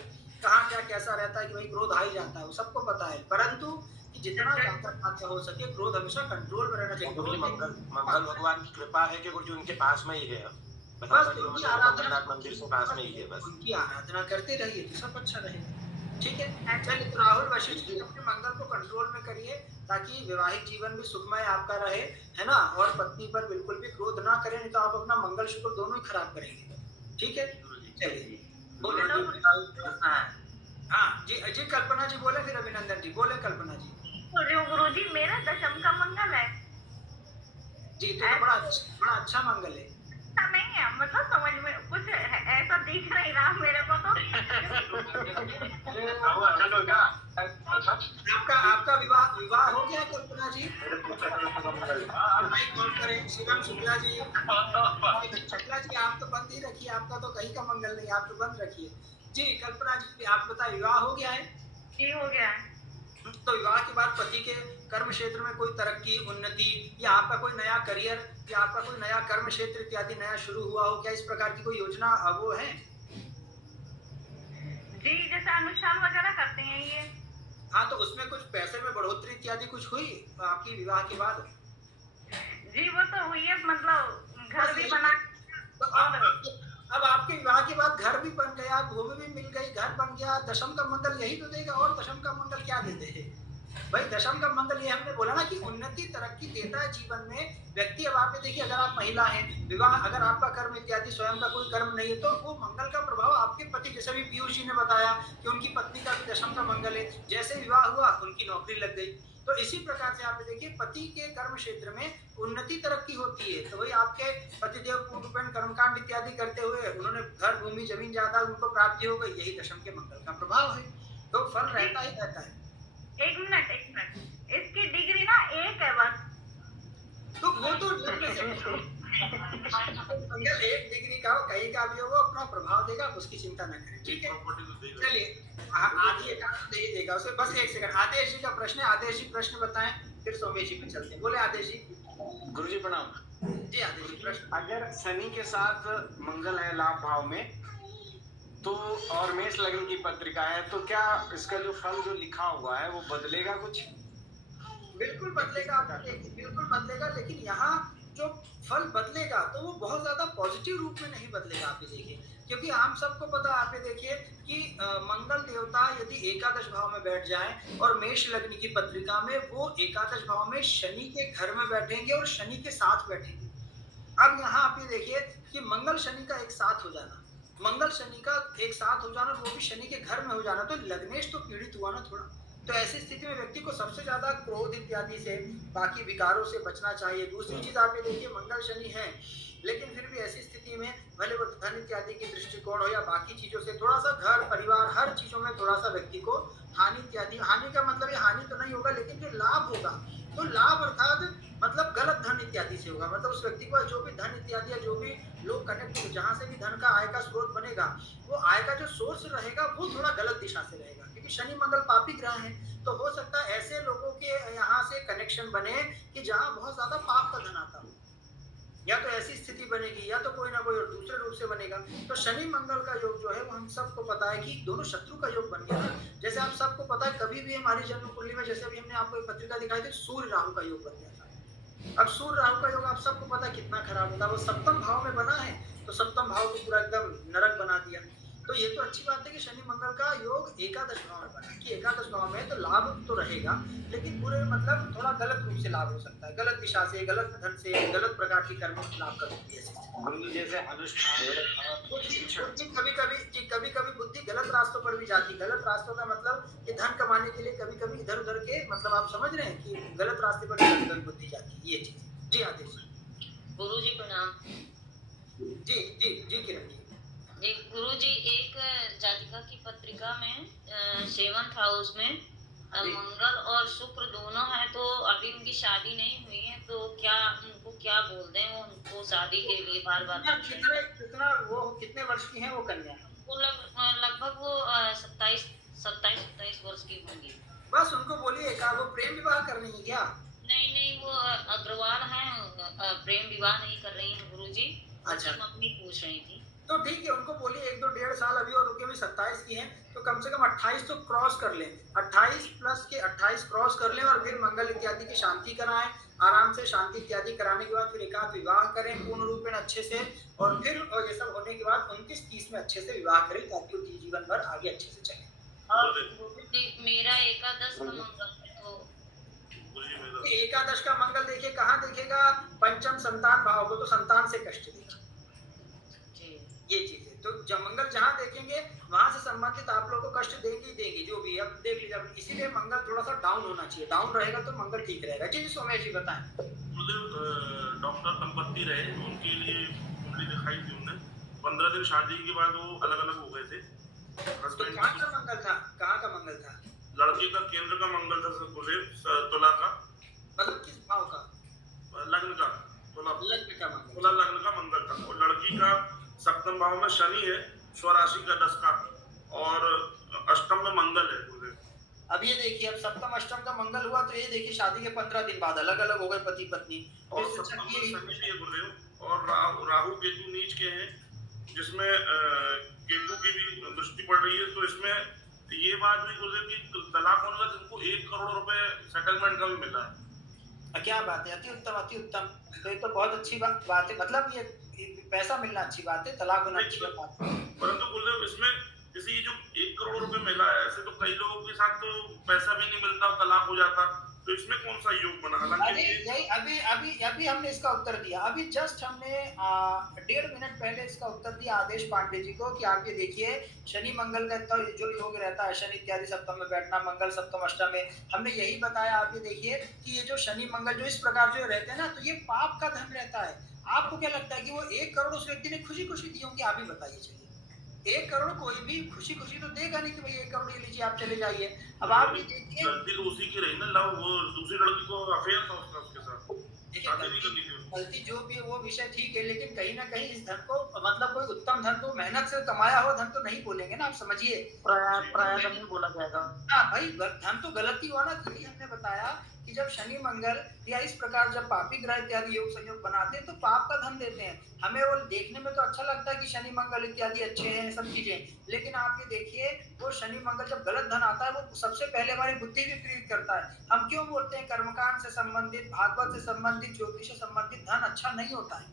कहाँ क्या कैसा रहता है, कि भाई क्रोध आ ही जाता है, वो सबको पता है। परंतु कि जितना ज्यादा हो सके क्रोध हमेशा कंट्रोल में रहना चाहिए। मंगल भगवान की कृपा है कि गुरु जी उनके पास में ही है, बस उनकी आराधना, मंदिर से पास में ही है, बस उनकी आराधना करते रहिए तो सब अच्छा रहेगा। ठीक है, चलिए तो राहुल वशिष्ठ जी अपने मंगल को कंट्रोल में करिए, ताकि वैवाहिक जीवन भी सुखमय आपका रहे, है ना, और पत्नी पर बिल्कुल भी क्रोध ना करें, नहीं तो आप अपना मंगल शुक्र दोनों ही खराब करेंगे। ठीक है, चलिए बोले हाँ जी। जी कल्पना जी बोले, फिर अभिनंदन जी बोले। कल्पना जी। गुरुजी मेरा दशम का मंगल है जी, तो बड़ा अच्छा मंगल है। नहीं है, मतलब समझ में कुछ ऐसा दिख नहीं रहा मेरे को तो। आपका विवाह हो गया कल्पना जी? कॉल करें शिवम शुक्ला जी। शुक्ला जी आप तो बंद ही रखिए, आपका तो कहीं का मंगल नहीं, आप तो बंद रखिए। जी कल्पना जी आप बताइए, विवाह हो गया है? जी हो गया है। तो विवाह के बाद पति के कर्म क्षेत्र में कोई तरक्की, उन्नति, या आपका कोई नया करियर, या आपका कोई नया कर्म क्षेत्र इत्यादि नया शुरू हुआ हो, क्या इस प्रकार की कोई योजना वो है? जी जैसे अनुष्ठान वगैरह करते हैं ये। हाँ, तो उसमें कुछ पैसे में बढ़ोतरी इत्यादि कुछ हुई आपकी विवाह के बाद? जी वो तो हुई है, मतलब घर भी बना। तो अब आपके विवाह के बाद घर भी बन गया, भूमि भी मिल गई, घर बन गया, दशम का मंगल यही तो देगा, और दशम का मंगल क्या देते हैं भाई? दशम का मंगल ये हमने बोला ना कि उन्नति तरक्की देता है जीवन में व्यक्ति। अब आप देखिए, अगर आप महिला हैं, विवाह अगर आपका कर्म इत्यादि स्वयं का कोई कर्म नहीं है, तो वो मंगल का प्रभाव आपके पति, जैसे भी पीयूष जी ने बताया कि उनकी पत्नी का भी दशम का मंगल है, जैसे विवाह हुआ उनकी नौकरी लग गई। तो इसी प्रकार से आप देखिए पति के कर्म क्षेत्र में उन्नति तरक्की होती है। तो वही आपके पतिदेव पूर्ण रूपेण कर्मकांड इत्यादि करते हुए उन्होंने घर, भूमि, जमीन जायदाद उनको प्राप्ति हो गई, यही दशम के मंगल का प्रभाव है। तो फल रहता ही रहता है। एक मिनट इसकी डिग्री ना 1 है बस। तो वो तो मंगल 1 डिग्री कहीं का भी हो, वो अपना प्रभाव देगा, आप उसकी चिंता न करें, ठीक है। प्रॉपर्टी तो देगा। चलिए आधी एकादश दे ही देगा उसे। बस एक सेकंड, आदेश जी का प्रश्न है, आदेश जी प्रश्न बताएं, फिर सोमेश जी पे चलते हैं। बोले आदेश जी। गुरुजी प्रणाम। जी आदेश जी प्रश्न। अगर शनि के साथ मंगल है लाभ भाव में, तो और मेष लग्न की पत्रिका है, तो क्या इसका जो फल जो लिखा हुआ है वो बदलेगा कुछ? बिल्कुल बदलेगा, बिल्कुल बदलेगा, लेकिन यहाँ जो फल बदलेगा तो वो बहुत ज्यादा पॉजिटिव रूप में नहीं बदलेगा। आप ये देखिए, क्योंकि हम सबको पता है, आप ये देखिए कि मंगल देवता यदि एकादश भाव में बैठ जाएं और मेष लग्न की पत्रिका में, वो एकादश भाव में शनि के घर में बैठेंगे और शनि के साथ बैठेंगे। अब यहाँ आप ये देखिए कि मंगल शनि का एक साथ हो जाना, मंगल शनि का एक साथ हो जाना, वो भी शनि के घर में हो जाना, तो लग्नेश तो पीड़ित हुआ ना थोड़ा। तो ऐसी स्थिति में व्यक्ति को सबसे ज्यादा क्रोध इत्यादि से, बाकी विकारों से बचना चाहिए। दूसरी चीज आप ये देखिए, मंगल शनि है, लेकिन फिर भी ऐसी स्थिति में भले वो धन इत्यादि की दृष्टिकोण हो या बाकी चीजों से, थोड़ा सा घर परिवार हर चीजों में थोड़ा सा व्यक्ति को हानि इत्यादि, हानि का मतलब ये हानि तो नहीं होगा, लेकिन जो लाभ होगा तो लाभ अर्थात मतलब गलत धन इत्यादि से होगा। मतलब उस व्यक्ति को जो भी धन इत्यादि या जो भी लोग कनेक्ट हो, जहाँ से भी धन का आय का स्रोत बनेगा, वो आय का जो सोर्स रहेगा वो थोड़ा गलत दिशा से रहेगा, क्योंकि शनि मंगल पापी ग्रह हैं। तो हो सकता है ऐसे लोगों के यहाँ से कनेक्शन बने कि जहाँ बहुत ज्यादा पाप का धन आता हो, या तो ऐसी स्थिति बनेगी, या तो कोई ना कोई और दूसरे रूप से बनेगा। तो शनि मंगल का योग जो है वो हम सबको पता है कि दोनों शत्रु का योग बन गया है। जैसे आप सबको पता है, कभी भी हमारी जन्म कुंडली में, जैसे अभी हमने आपको एक पत्रिका दिखाई थी, सूर्य राहु का योग बन गया था। अब सूर्य राहु का योग आप सबको पता है कितना खराब होता है, वो सप्तम भाव में बना है, तो सप्तम भाव को पूरा एकदम नरक बना दिया। तो ये तो अच्छी बात है कि शनि मंगल का योग एकादश भाव में बना, कि एकादश भाव में तो लाभ तो रहेगा, लेकिन पूरे मतलब थोड़ा गलत रूप से लाभ हो सकता है, गलत दिशा से, गलत धन से, गलत प्रकार की कर्मों से लाभ कर सकती है। जैसे अनुष्ठान कभी कभी बुद्धि गलत रास्तों पर भी जाती है। गलत रास्तों का मतलब कि धन कमाने के लिए कभी कभी इधर उधर के, मतलब आप समझ रहे हैं कि गलत रास्ते पर इधर बुद्धि जाती है, ये चीज। जी आदेश गुरुजी प्रणाम। जी जी जी किरण जी। जी गुरुजी, एक जातिका की पत्रिका में 7th हाउस में मंगल और शुक्र दोनों है, तो अभी उनकी शादी नहीं हुई है, तो क्या उनको क्या बोल दें, वो उनको शादी के लिए बार बार कितना वो कितने वर्ष की है वो कन्या? वो लगभग वो 27 वर्ष की होंगी। बस उनको बोलिए क्या वो प्रेम विवाह कर रही है क्या? नहीं, वो अग्रवाल हैं, प्रेम विवाह नहीं कर रही है गुरुजी। अच्छा, मम्मी पूछ रही थी। तो ठीक है, उनको बोलिए 1-2-1.5 साल अभी और रुके, भी 27 की हैं, तो कम से कम 28 तो क्रॉस कर लें, 28 प्लस के 28 क्रॉस कर लें, और फिर मंगल इत्यादि की शांति कराएं, आराम से शांति इत्यादि कराने के बाद फिर एकाध विवाह करें पूर्ण रूप में अच्छे से, और फिर ये सब होने के बाद 29-30 में अच्छे से विवाह करें, ताकि उनकी जीवन भर आगे अच्छे से चले। और मेरा एकादश का मंगल है, तो एकादश का मंगल देखिए कहाँ देखेगा, पंचम संतान भाव को, तो संतान से कष्ट देगा, ये चीज है। तो जब मंगल जहाँ देखेंगे वहां से संबंधित आप लोग को कष्ट देंगी देगी, जो भी। अब देख लीजिए, इसीलिए मंगल थोड़ा सा डाउन होना चाहिए, डाउन रहेगा तो मंगल ठीक रहेगा। जी सोमेश जी बताएं। डॉक्टर दंपत्ति रहे, उनके लिए कुंडली दिखाई थी उन्होंने, 15 दिन शादी के बाद वो अलग अलग हो गए थे। तो कहाँ का मंगल था, कहाँ का मंगल था? लड़के का केंद्र का मंगल था, तुला का, मतलब किस भाव का? लग्न का, तुला लग्न का मंगल था, और लड़की का सप्तम भाव में शनि है, स्वराशि का 10 का, और अष्टम में मंगल है। अब ये देखिए, अब सप्तम अष्टम का मंगल हुआ, तो ये देखिए शादी के 15 दिन बाद अलग अलग हो गए पति पत्नी। और सप्तम में शनि है गुरुदेव, और राहु केतु नीच के हैं, जिसमें केतु की भी दृष्टि पड़ रही है। तो इसमें ये बात भी गुरुदेव की तलाक होने का जिनको 1 करोड़ रुपए सेटलमेंट का भी मिला है। क्या बात है, अति उत्तम अति उत्तम। तो ये तो बहुत अच्छी बात है, मतलब ये पैसा मिलना अच्छी बात है, तलाक होना अच्छी बात है। परंतु गुरुदेव इसमें जैसे जो 1 करोड़ रुपए मिला है, ऐसे तो कई लोगों के साथ तो पैसा भी नहीं मिलता, तलाक हो जाता, तो इसमें कौन सा योग बना? अरे यही अभी हमने इसका उत्तर दिया, अभी जस्ट हमने 1.5 मिनट पहले इसका उत्तर दिया आदेश पांडे जी को, कि आप ये देखिए शनि मंगल का जो योग रहता है, शनि इत्यादि सप्तम में बैठना, मंगल सप्तम अष्टम में, हमने यही बताया। आप ये देखिए कि ये जो शनि मंगल जो इस प्रकार जो रहते हैं ना, तो ये पाप का धन रहता है। आपको क्या लगता है कि वो 1 करोड़ उस व्यक्ति ने खुशी खुशी दी होंगी? आप ही बताइए। चलिए, 1 करोड़ कोई भी खुशी खुशी तो देगा नहीं कि भाई 1 करोड़ ये लीजिए आप चले जाइए। अब आप भी देखिए, गलती तो उसी की रही ना, लव, वो दूसरी लड़की को अफेयर था उसका उसके साथ। देखिए शादी नहीं करनी थी उसको। गलती जो भी है वो विषय ठीक है, लेकिन कहीं ना कहीं इस धन को मतलब कोई उत्तम धन तो मेहनत से कमाया हुआ धन तो नहीं बोलेंगे ना, आप समझिए। प्रयास नहीं बोला जाएगा। हाँ भाई, धन तो गलत ही हुआ ना, यही हमने बताया कि जब शनि मंगल या इस प्रकार जब पापी ग्रह इत्यादि योग संयोग बनाते हैं तो पाप का धन देते हैं। हमें वो देखने में तो अच्छा लगता है कि शनि मंगल इत्यादि अच्छे हैं सब चीजें, लेकिन आप ये देखिए वो शनि मंगल जब गलत धन आता है वो सबसे पहले हमारी बुद्धि भी प्रेरित करता है। हम क्यों बोलते हैं कर्मकांड से संबंधित, भागवत से संबंधित, ज्योतिष से संबंधित धन अच्छा नहीं होता है?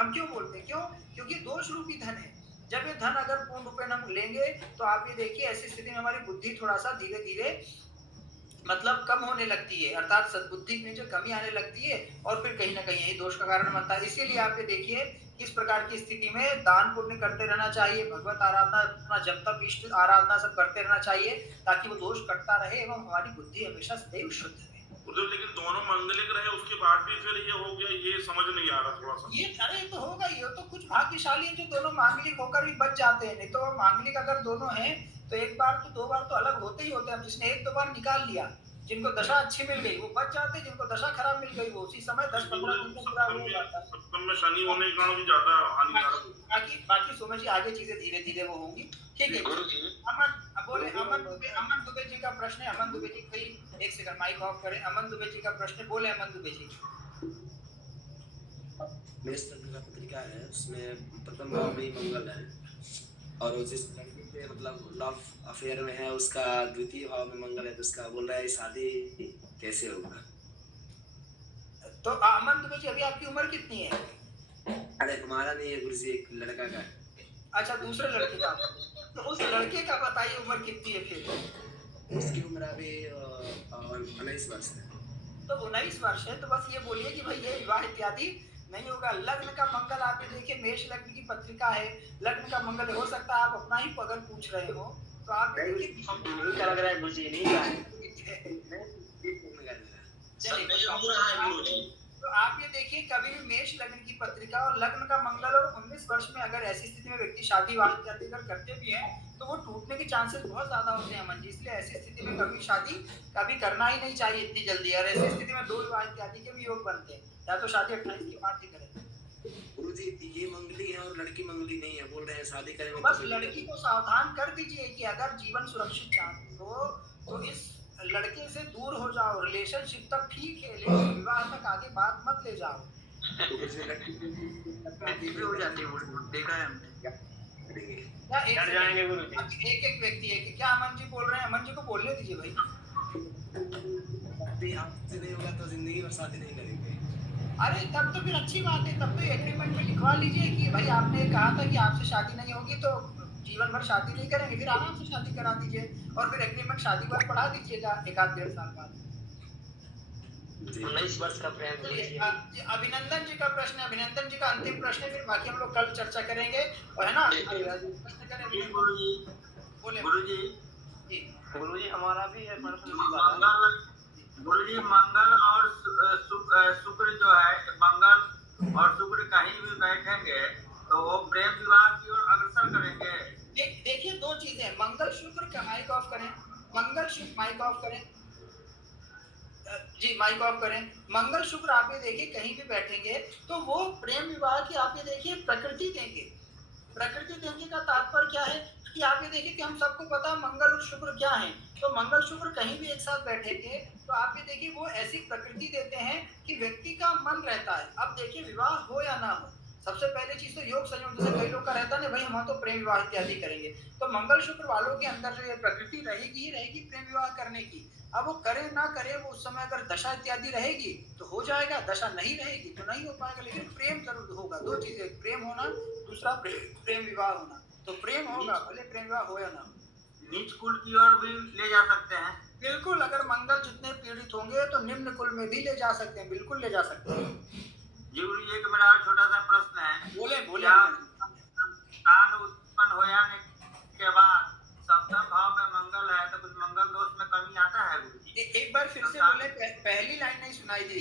हम क्यों बोलते हैं? क्यों? क्योंकि दोष रूपी धन है। जब ये धन अगर पूर्ण रूप में हम लेंगे तो आप ये देखिए ऐसी स्थिति में हमारी बुद्धि थोड़ा सा धीरे धीरे मतलब कम होने लगती है, अर्थात सद्बुद्धि में जो कमी आने लगती है और फिर कहीं ना कहीं यही दोष का कारण बनता है। इसीलिए आप ये देखिए इस प्रकार की स्थिति में दान पुण्य करते रहना चाहिए, भगवत आराधना, अपना जप तप इष्ट आराधना सब करते रहना चाहिए ताकि वो दोष कटता रहे एवं हमारी बुद्धि हमेशा सदैव शुद्ध रहे। गुरुदेव लेकिन दोनों मांगलिक रहे उसके बाद भी फिर ये हो गया, ये समझ नहीं आ रहा थोड़ा सा। ये अरे तो होगा ही, तो कुछ भाग्यशाली है जो दोनों मांगलिक होकर भी बच जाते हैं, नहीं तो मांगलिक अगर दोनों हैं तो एक बार तो दो बार तो अलग होते ही होते हैं। जिसने एक दो बार निकाल लिया, जिनको दशा अच्छी मिल गई वो बच जाते हैं, जिनको दशा खराब मिल गई वो उसी समय 10-15 दिन में पूरा हो जाता है। सप्तम में शनि होने के कारण भी ज्यादा हानिकारक। बाकी समझ जी आगे चीजें धीरे धीरे वो होंगी, ठीक है। गुरुजी अमन दुबे जी का प्रश्न है। अमन दुबे जी कोई एक सेकंड माइक ऑफ करें। अमन दुबे जी का प्रश्न बोले। अमन दुबे जी मेष लग्न का पत्रिका है, उसमें प्रथम भाव में ही मंगल है और वो जिस लड़की से मतलब लव अफेयर में है उसका द्वितीय भाव में मंगल है, तो उसका बोल रहा है शादी कैसे होगा? तो अमन दुबे जी अभी आपकी उम्र कितनी है? अरे हमारा नहीं है गुरुजी, एक लड़का का। अच्छा, दूसरे लड़के का। तो उस लड़के का बताइए उम्र कितनी है फिर? उसकी उम्र अभी 19 वर्ष है। तो 19 वर्ष है तो बस ये बोलिए कि भाई ये विवाह इत्यादि नहीं होगा। लग्न का मंगल आप देखिए मेष लग्न की पत्रिका है, लग्न का मंगल हो सकता है आप अपना ही अगर पूछ रहे हो तो आप नहीं लग रहा है गुरुजी, नहीं का है। तो आप ये देखिए कभी भी मेष लग्न की पत्रिका और लग्न का मंगल और 19 वर्ष में अगर ऐसी स्थिति में व्यक्ति शादी इत्यादि अगर करते भी हैं तो वो टूटने के चांसेस बहुत ज्यादा होते हैं अमन जी। इसलिए ऐसी स्थिति में कभी शादी कभी करना ही नहीं चाहिए इतनी जल्दी। और ऐसी स्थिति में 2 विवाह इत्यादि के भी योग बनते हैं, या तो शादी 28 के बाद ही करें। गुरुजी ये मंगली है और लड़की मंगली नहीं है, बोल रहे हैं शादी करेंगे। बस लड़की को सावधान कर दीजिए कि अगर जीवन सुरक्षित चाहते हो तो इस लड़के से दूर हो जाओ। रिलेशनशिप तक ठीक है लेकिन विवाह तक आगे बात मत ले जाओ। हो जाती है, देखा है हमने। एक व्यक्ति है कि क्या अमन जी बोल रहे हैं? अमन जी को बोलने दीजिए भाई। आपसे नहीं होगा तो जिंदगी भर शादी नहीं करेंगे। अरे तब तो फिर अच्छी बात है, तब तो एग्रीमेंट में लिखवा लीजिए कि भाई आपने कहा था कि आपसे शादी नहीं होगी तो जीवन भर शादी नहीं करेंगे, फिर आराम से शादी करा दीजिए और फिर एग्रीमेंट शादी पर पढ़ा दीजिएगा 1-1.5 साल बाद। 19 वर्ष का प्रेम। अभिनंदन जी का प्रश्न है, अभिनंदन जी का अंतिम प्रश्न है, फिर बाकी हम लोग कल चर्चा करेंगे और है ना। गुरुजी हमारा भी है गुरुजी मंगल और शुक्र जो है, मंगल और शुक्र कहीं भी बैठेंगे तो वो प्रेम विवाह की ओर अग्रसर करेंगे। देखिए 2 चीजें, मंगल शुक्र का माइक ऑफ करें, मंगल शुक्र माइक ऑफ करें जी, माइक ऑफ करें। मंगल शुक्र आप ये देखिए कहीं भी बैठेंगे तो वो प्रेम विवाह की आप ये देखिए प्रकृति देंगे। प्रकृति देंगे का तात्पर्य क्या है कि आप ये देखिए कि हम सबको पता है मंगल और शुक्र क्या है, तो मंगल शुक्र कहीं भी एक साथ बैठेंगे तो आप ये देखिए वो ऐसी प्रकृति देते हैं कि व्यक्ति का मन रहता है। अब देखिए विवाह हो या ना हो, सबसे पहले चीज तो योग संयोग, जैसे कई लोग का रहता है ना भाई हम तो प्रेम विवाह इत्यादि करेंगे, तो मंगल शुक्र वालों के अंदर जो ये प्रकृति रहेगी ही रहेगी प्रेम विवाह करने की। अब वो करे ना करे, वो उस समय अगर दशा इत्यादि रहेगी तो हो जाएगा, दशा नहीं रहेगी तो नहीं हो पाएगा, लेकिन प्रेम जरूर होगा। 2 चीजें, प्रेम होना, दूसरा प्रेम विवाह होना। तो प्रेम होगा भले प्रेम विवाह हो या ना हो। नीच कुल की ओर भी ले जा सकते हैं। बिल्कुल, अगर मंगल जितने पीड़ित होंगे तो निम्न कुल में भी ले जा सकते हैं, बिल्कुल ले जा सकते हैं। जी गुरु, एक मेरा छोटा सा प्रश्न है। बोले संतान उत्पन्न हो जाने के बाद सप्तम भाव में मंगल है तो कुछ मंगल दोष में कमी आता है गुरु जी? एक बार फिर से बोले, पहली लाइन नहीं सुनाई दी।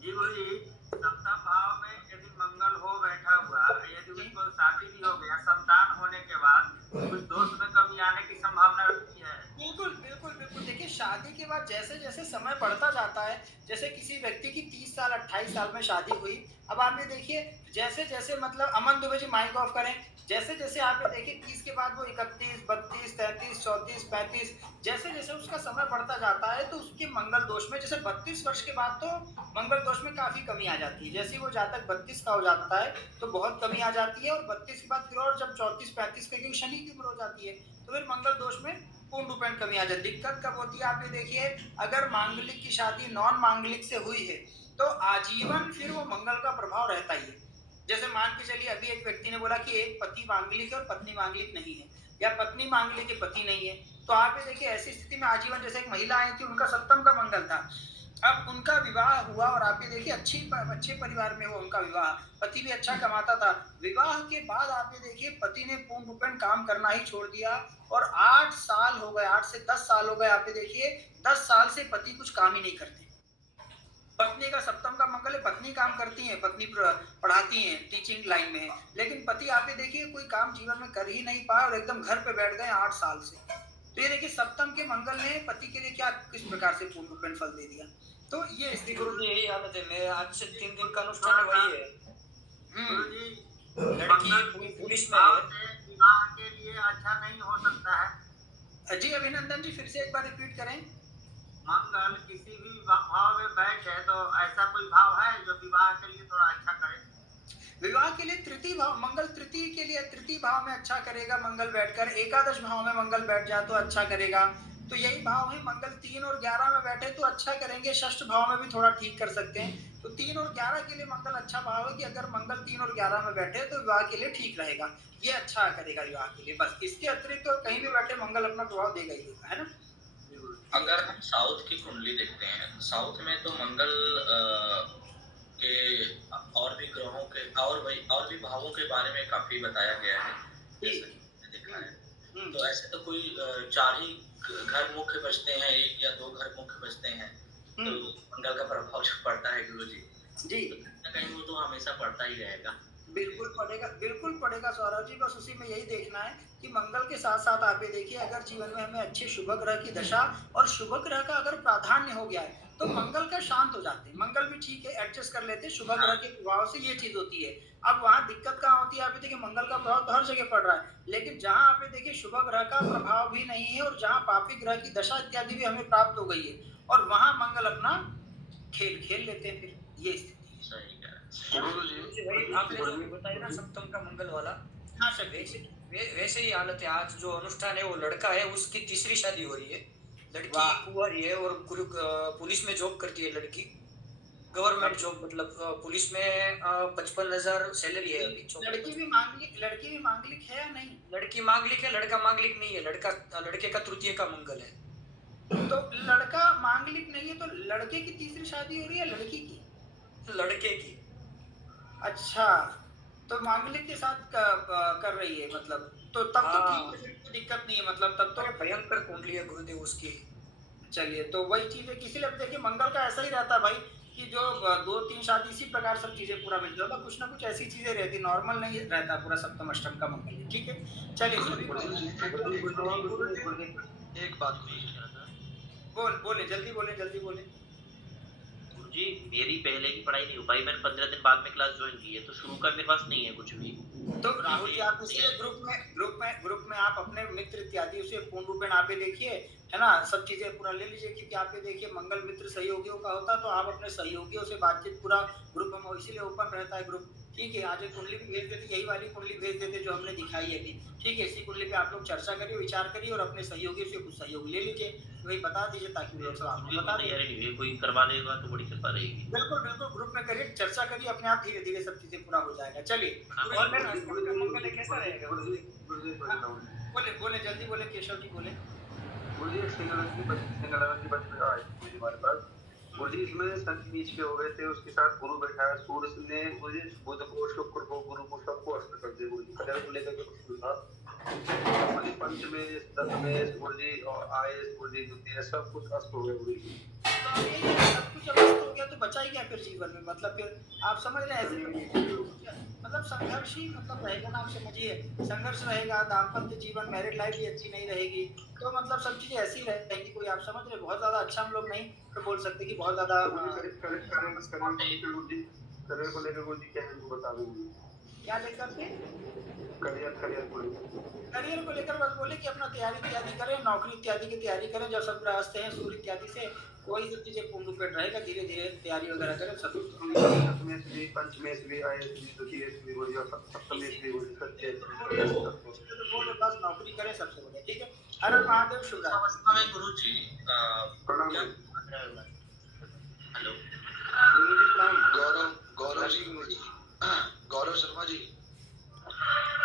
जी गुरु जी, सप्तम भाव में यदि मंगल हो बैठा हुआ, यदि उसको शादी भी हो गया, संतान होने के बाद कुछ दोष में कमी आने की संभावना रहती है? बिल्कुल बिल्कुल बिल्कुल। देखिए शादी के बाद जैसे जैसे समय बढ़ता जाता है, जैसे किसी व्यक्ति की 30 साल 28 साल में शादी हुई, अब आप ये देखिए जैसे जैसे मतलब अमन दुबे जी माइक ऑफ करें, जैसे जैसे आप ये देखिए 30 के बाद वो 31 32 33 34 35 जैसे जैसे उसका समय बढ़ता जाता है तो उसके मंगल दोष में जैसे 32 वर्ष के बाद तो मंगल दोष में काफी कमी आ जाती है। जैसे ही वो जातक 32 का हो जाता है तो बहुत कमी आ जाती है, और 32 के बाद फिर और जब 34 35 का, क्योंकि शनि की उम्र हो जाती है, तो फिर मंगल दोष में पूर्ण रूपेण कमी आ जाती है। दिक्कत कब होती है आप ये देखिए, अगर मांगलिक की शादी नॉन मांगलिक से हुई है तो आजीवन फिर वो मंगल का प्रभाव रहता ही है। जैसे मान के चलिए अभी एक व्यक्ति ने बोला कि एक पति मांगलिक है और पत्नी मांगलिक नहीं है, या पत्नी मांगलिक है पति नहीं है, तो आप ये देखिए ऐसी स्थिति में आजीवन, जैसे एक महिला आई थी उनका सप्तम का मंगल था, अब उनका विवाह हुआ और आप ये देखिए अच्छे परिवार में हुआ उनका विवाह, पति भी अच्छा कमाता था, विवाह के बाद आप ये देखिए पति ने पूर्ण रूपेण काम करना ही छोड़ दिया और 8 साल हो गए, 8 से 10 साल हो गए, आप ये देखिए 10 साल से पति कुछ काम ही नहीं करते। पत्नी का सप्तम का मंगल है, पत्नी काम करती है, पत्नी पढ़ाती हैं, टीचिंग लाइन में है, लेकिन पति आप ये देखिए कोई काम जीवन में कर ही नहीं पाए और एकदम घर पे बैठ गए 8 साल से। तो ये देखिए सप्तम के मंगल ने पति के लिए क्या किस प्रकार से पूर्ण रूपेण फल दे दिया। तो ये स्थिति गुरु जी यही हालत है, मेरे आज से 3 दिन का अनुष्ठान वही है। लड़की पुलिस में है, विवाह के लिए अच्छा नहीं हो सकता है। जी अभिनंदन जी फिर से एक बार रिपीट करें। मंगल किसी भी भाव में बैठे तो ऐसा कोई भाव है जो विवाह के लिए थोड़ा अच्छा करे? विवाह के लिए तृतीय भाव, मंगल तृतीय के लिए तृतीय भाव में अच्छा करेगा मंगल बैठकर, एकादश भाव में मंगल बैठ जाए तो अच्छा करेगा। तो यही भाव है, मंगल 3 और 11 में बैठे तो अच्छा करेंगे, षष्ठ भाव में भी थोड़ा ठीक कर सकते हैं। तो 3 और 11 के लिए मंगल अच्छा भाव है कि अगर मंगल 3 और 11 में बैठे तो विवाह के लिए ठीक रहेगा, ये अच्छा करेगा विवाह के लिए। बस इसके अतिरिक्त तो कहीं भी बैठे मंगल अपना प्रभाव देगा ही देगा, है ना। अगर हम साउथ की कुंडली देखते हैं, साउथ में तो मंगल के और भी ग्रहों के और भी भावों के बारे में काफी बताया गया है, देखा है। तो ऐसे तो कोई 4 ही घर मुख्य बचते हैं, 1 या 2 घर मुख्य बचते हैं, तो मंगल का प्रभाव जो पड़ता है गुरु जी, तो कहीं वो तो हमेशा पड़ता ही रहेगा। बिल्कुल पड़ेगा सौरभ जी, बस उसी में यही देखना है कि मंगल के साथ साथ आप ये देखिए अगर जीवन में हमें अच्छे शुभ ग्रह की दशा और शुभ ग्रह का अगर प्राधान्य हो गया है तो मंगल का शांत हो जाते हैं, मंगल भी ठीक है एडजस्ट कर लेते हैं शुभ ग्रह के प्रभाव से, ये चीज होती है। अब वहाँ दिक्कत कहाँ होती है, आप देखिए मंगल का प्रभाव तो हर जगह पड़ रहा है, लेकिन जहाँ आप देखिए शुभ ग्रह का प्रभाव भी नहीं है और जहाँ पापी ग्रह की दशा इत्यादि भी हमें प्राप्त हो गई है और वहाँ मंगल अपना खेल लेते हैं, फिर ये स्थिति आपने जो बताया ना सप्तम का मंगल वाला, हाँ सर वैसे ही हालत है। आज जो अनुष्ठान है वो लड़का है, उसकी तीसरी शादी हो रही है, लड़की कुंवारी है और पुलिस में जॉब करती है लड़की, गवर्नमेंट जॉब, मतलब पुलिस में 55,000 सैलरी है अभी। लड़की भी मांगलिक है या नहीं? लड़की मांगलिक है, लड़का मांगलिक नहीं है, लड़के का तृतीय का मंगल है। तो लड़का मांगलिक नहीं है तो लड़के की तीसरी शादी हो रही है लड़की की? लड़के की। अच्छा, तो मांगलिक के साथ कर रही है मतलब, तो तब तो ठीक है, कोई दिक्कत नहीं है, मतलब तब तो भयंकर कुंडली है गुरुदेव उसकी। चलिए तो वही चीज है, किसी लिए देखिए मंगल का ऐसा ही रहता है भाई कि जो 2-3 शादी इसी प्रकार सब चीजें पूरा मिल जाता, कुछ ना कुछ ऐसी चीजें रहती, नॉर्मल नहीं रहता पूरा सप्तम अष्टम का मंगल। ठीक है चलिए एक बात बोले जल्दी बोले। जी मेरी पहले की पढ़ाई नहीं हो पाई, मैंने 15 दिन बाद में क्लास ज्वाइन की है, तो शुरू का मेरे पास नहीं है कुछ भी। तो राहुल जी आप इसलिए ग्रुप में आप अपने मित्र इत्यादि उसे पूर्ण रूपेण आप ये देखिए, है ना, सब चीजें पूरा ले लीजिए, क्योंकि आप ये देखिए मंगल मित्र सहयोगियों का होता है, तो आप अपने सहयोगियों से बातचीत पूरा ग्रुप में इसीलिए ओपन रहता है ग्रुप। ठीक है, आज एक कुंडली भी भेज देते, यही वाली कुंडली भेज देते जो हमने दिखाई है थी। ठीक है, इसी कुंडली पे आप लोग चर्चा करिए, विचार करिए और अपने सहयोगियों से कुछ सहयोग ले लीजिए, वही बता दीजिए ताकि वो सब आपको बता दें। कोई करवा देगा तो बड़ी कृपा रहेगी। बिल्कुल ग्रुप में करिए, चर्चा करिए, अपने आप धीरे धीरे सब चीजें पूरा हो जाएगा। चलिए और मंगल कैसा रहेगा? बोले जल्दी बोले, केशव जी बोले। गुरुजी हमारे पास गुरुजी इसमें सन नीच के हो गए थे, उसके साथ गुरु बैठा है, सूर्य ने गुरुजी बुध को शुक्र को गुरु को सबको अस्त कर दिया गुरुजी, कलर को लेकर के कुछ था गुरुजी पंचमेश दशमेश गुरुजी और आयेश गुरुजी द्वितीय सब कुछ अस्त हो गया गुरुजी। तो अब यही है, सब कुछ जब अस्त हो गया तो बचा ही क्या फिर जीवन में, मतलब फिर आप समझ रहे हैं ऐसे मतलब संघर्ष ही मतलब रहेगा ना, आप समझिए संघर्ष रहेगा, दाम्पत्य जीवन मैरिड लाइफ भी अच्छी नहीं रहेगी, तो मतलब सब चीजें ऐसी ही रहेंगी। कोई आप समझ रहे, बहुत ज्यादा अच्छा हम लोग नहीं तो बोल सकते कि बहुत ज्यादा करियर को लेकर गुरुजी क्या है वो बता दीजिए। क्या लेकर के करियर को करियर को लेकर बस बोले कि अपना तैयारी इत्यादि करें, नौकरी इत्यादि की तैयारी करें, जब सब ग्रहस्थ हैं सूर्य इत्यादि से कोई सब चीजें पूर्ण रूप में रहेगा, धीरे धीरे तैयारी वगैरह करें सब दशमेश भी पंचमेश भी आयेश भी द्वितीयेश भी गुरुजी और सप्तमेश भी गुरुजी सच्चे बोलो बस नौकरी करें सबसे बढ़िया। ठीक है, हर हर महादेव, शुभ रात्रि। अवस्था में गुरुजी प्रणाम हेलो गुरुजी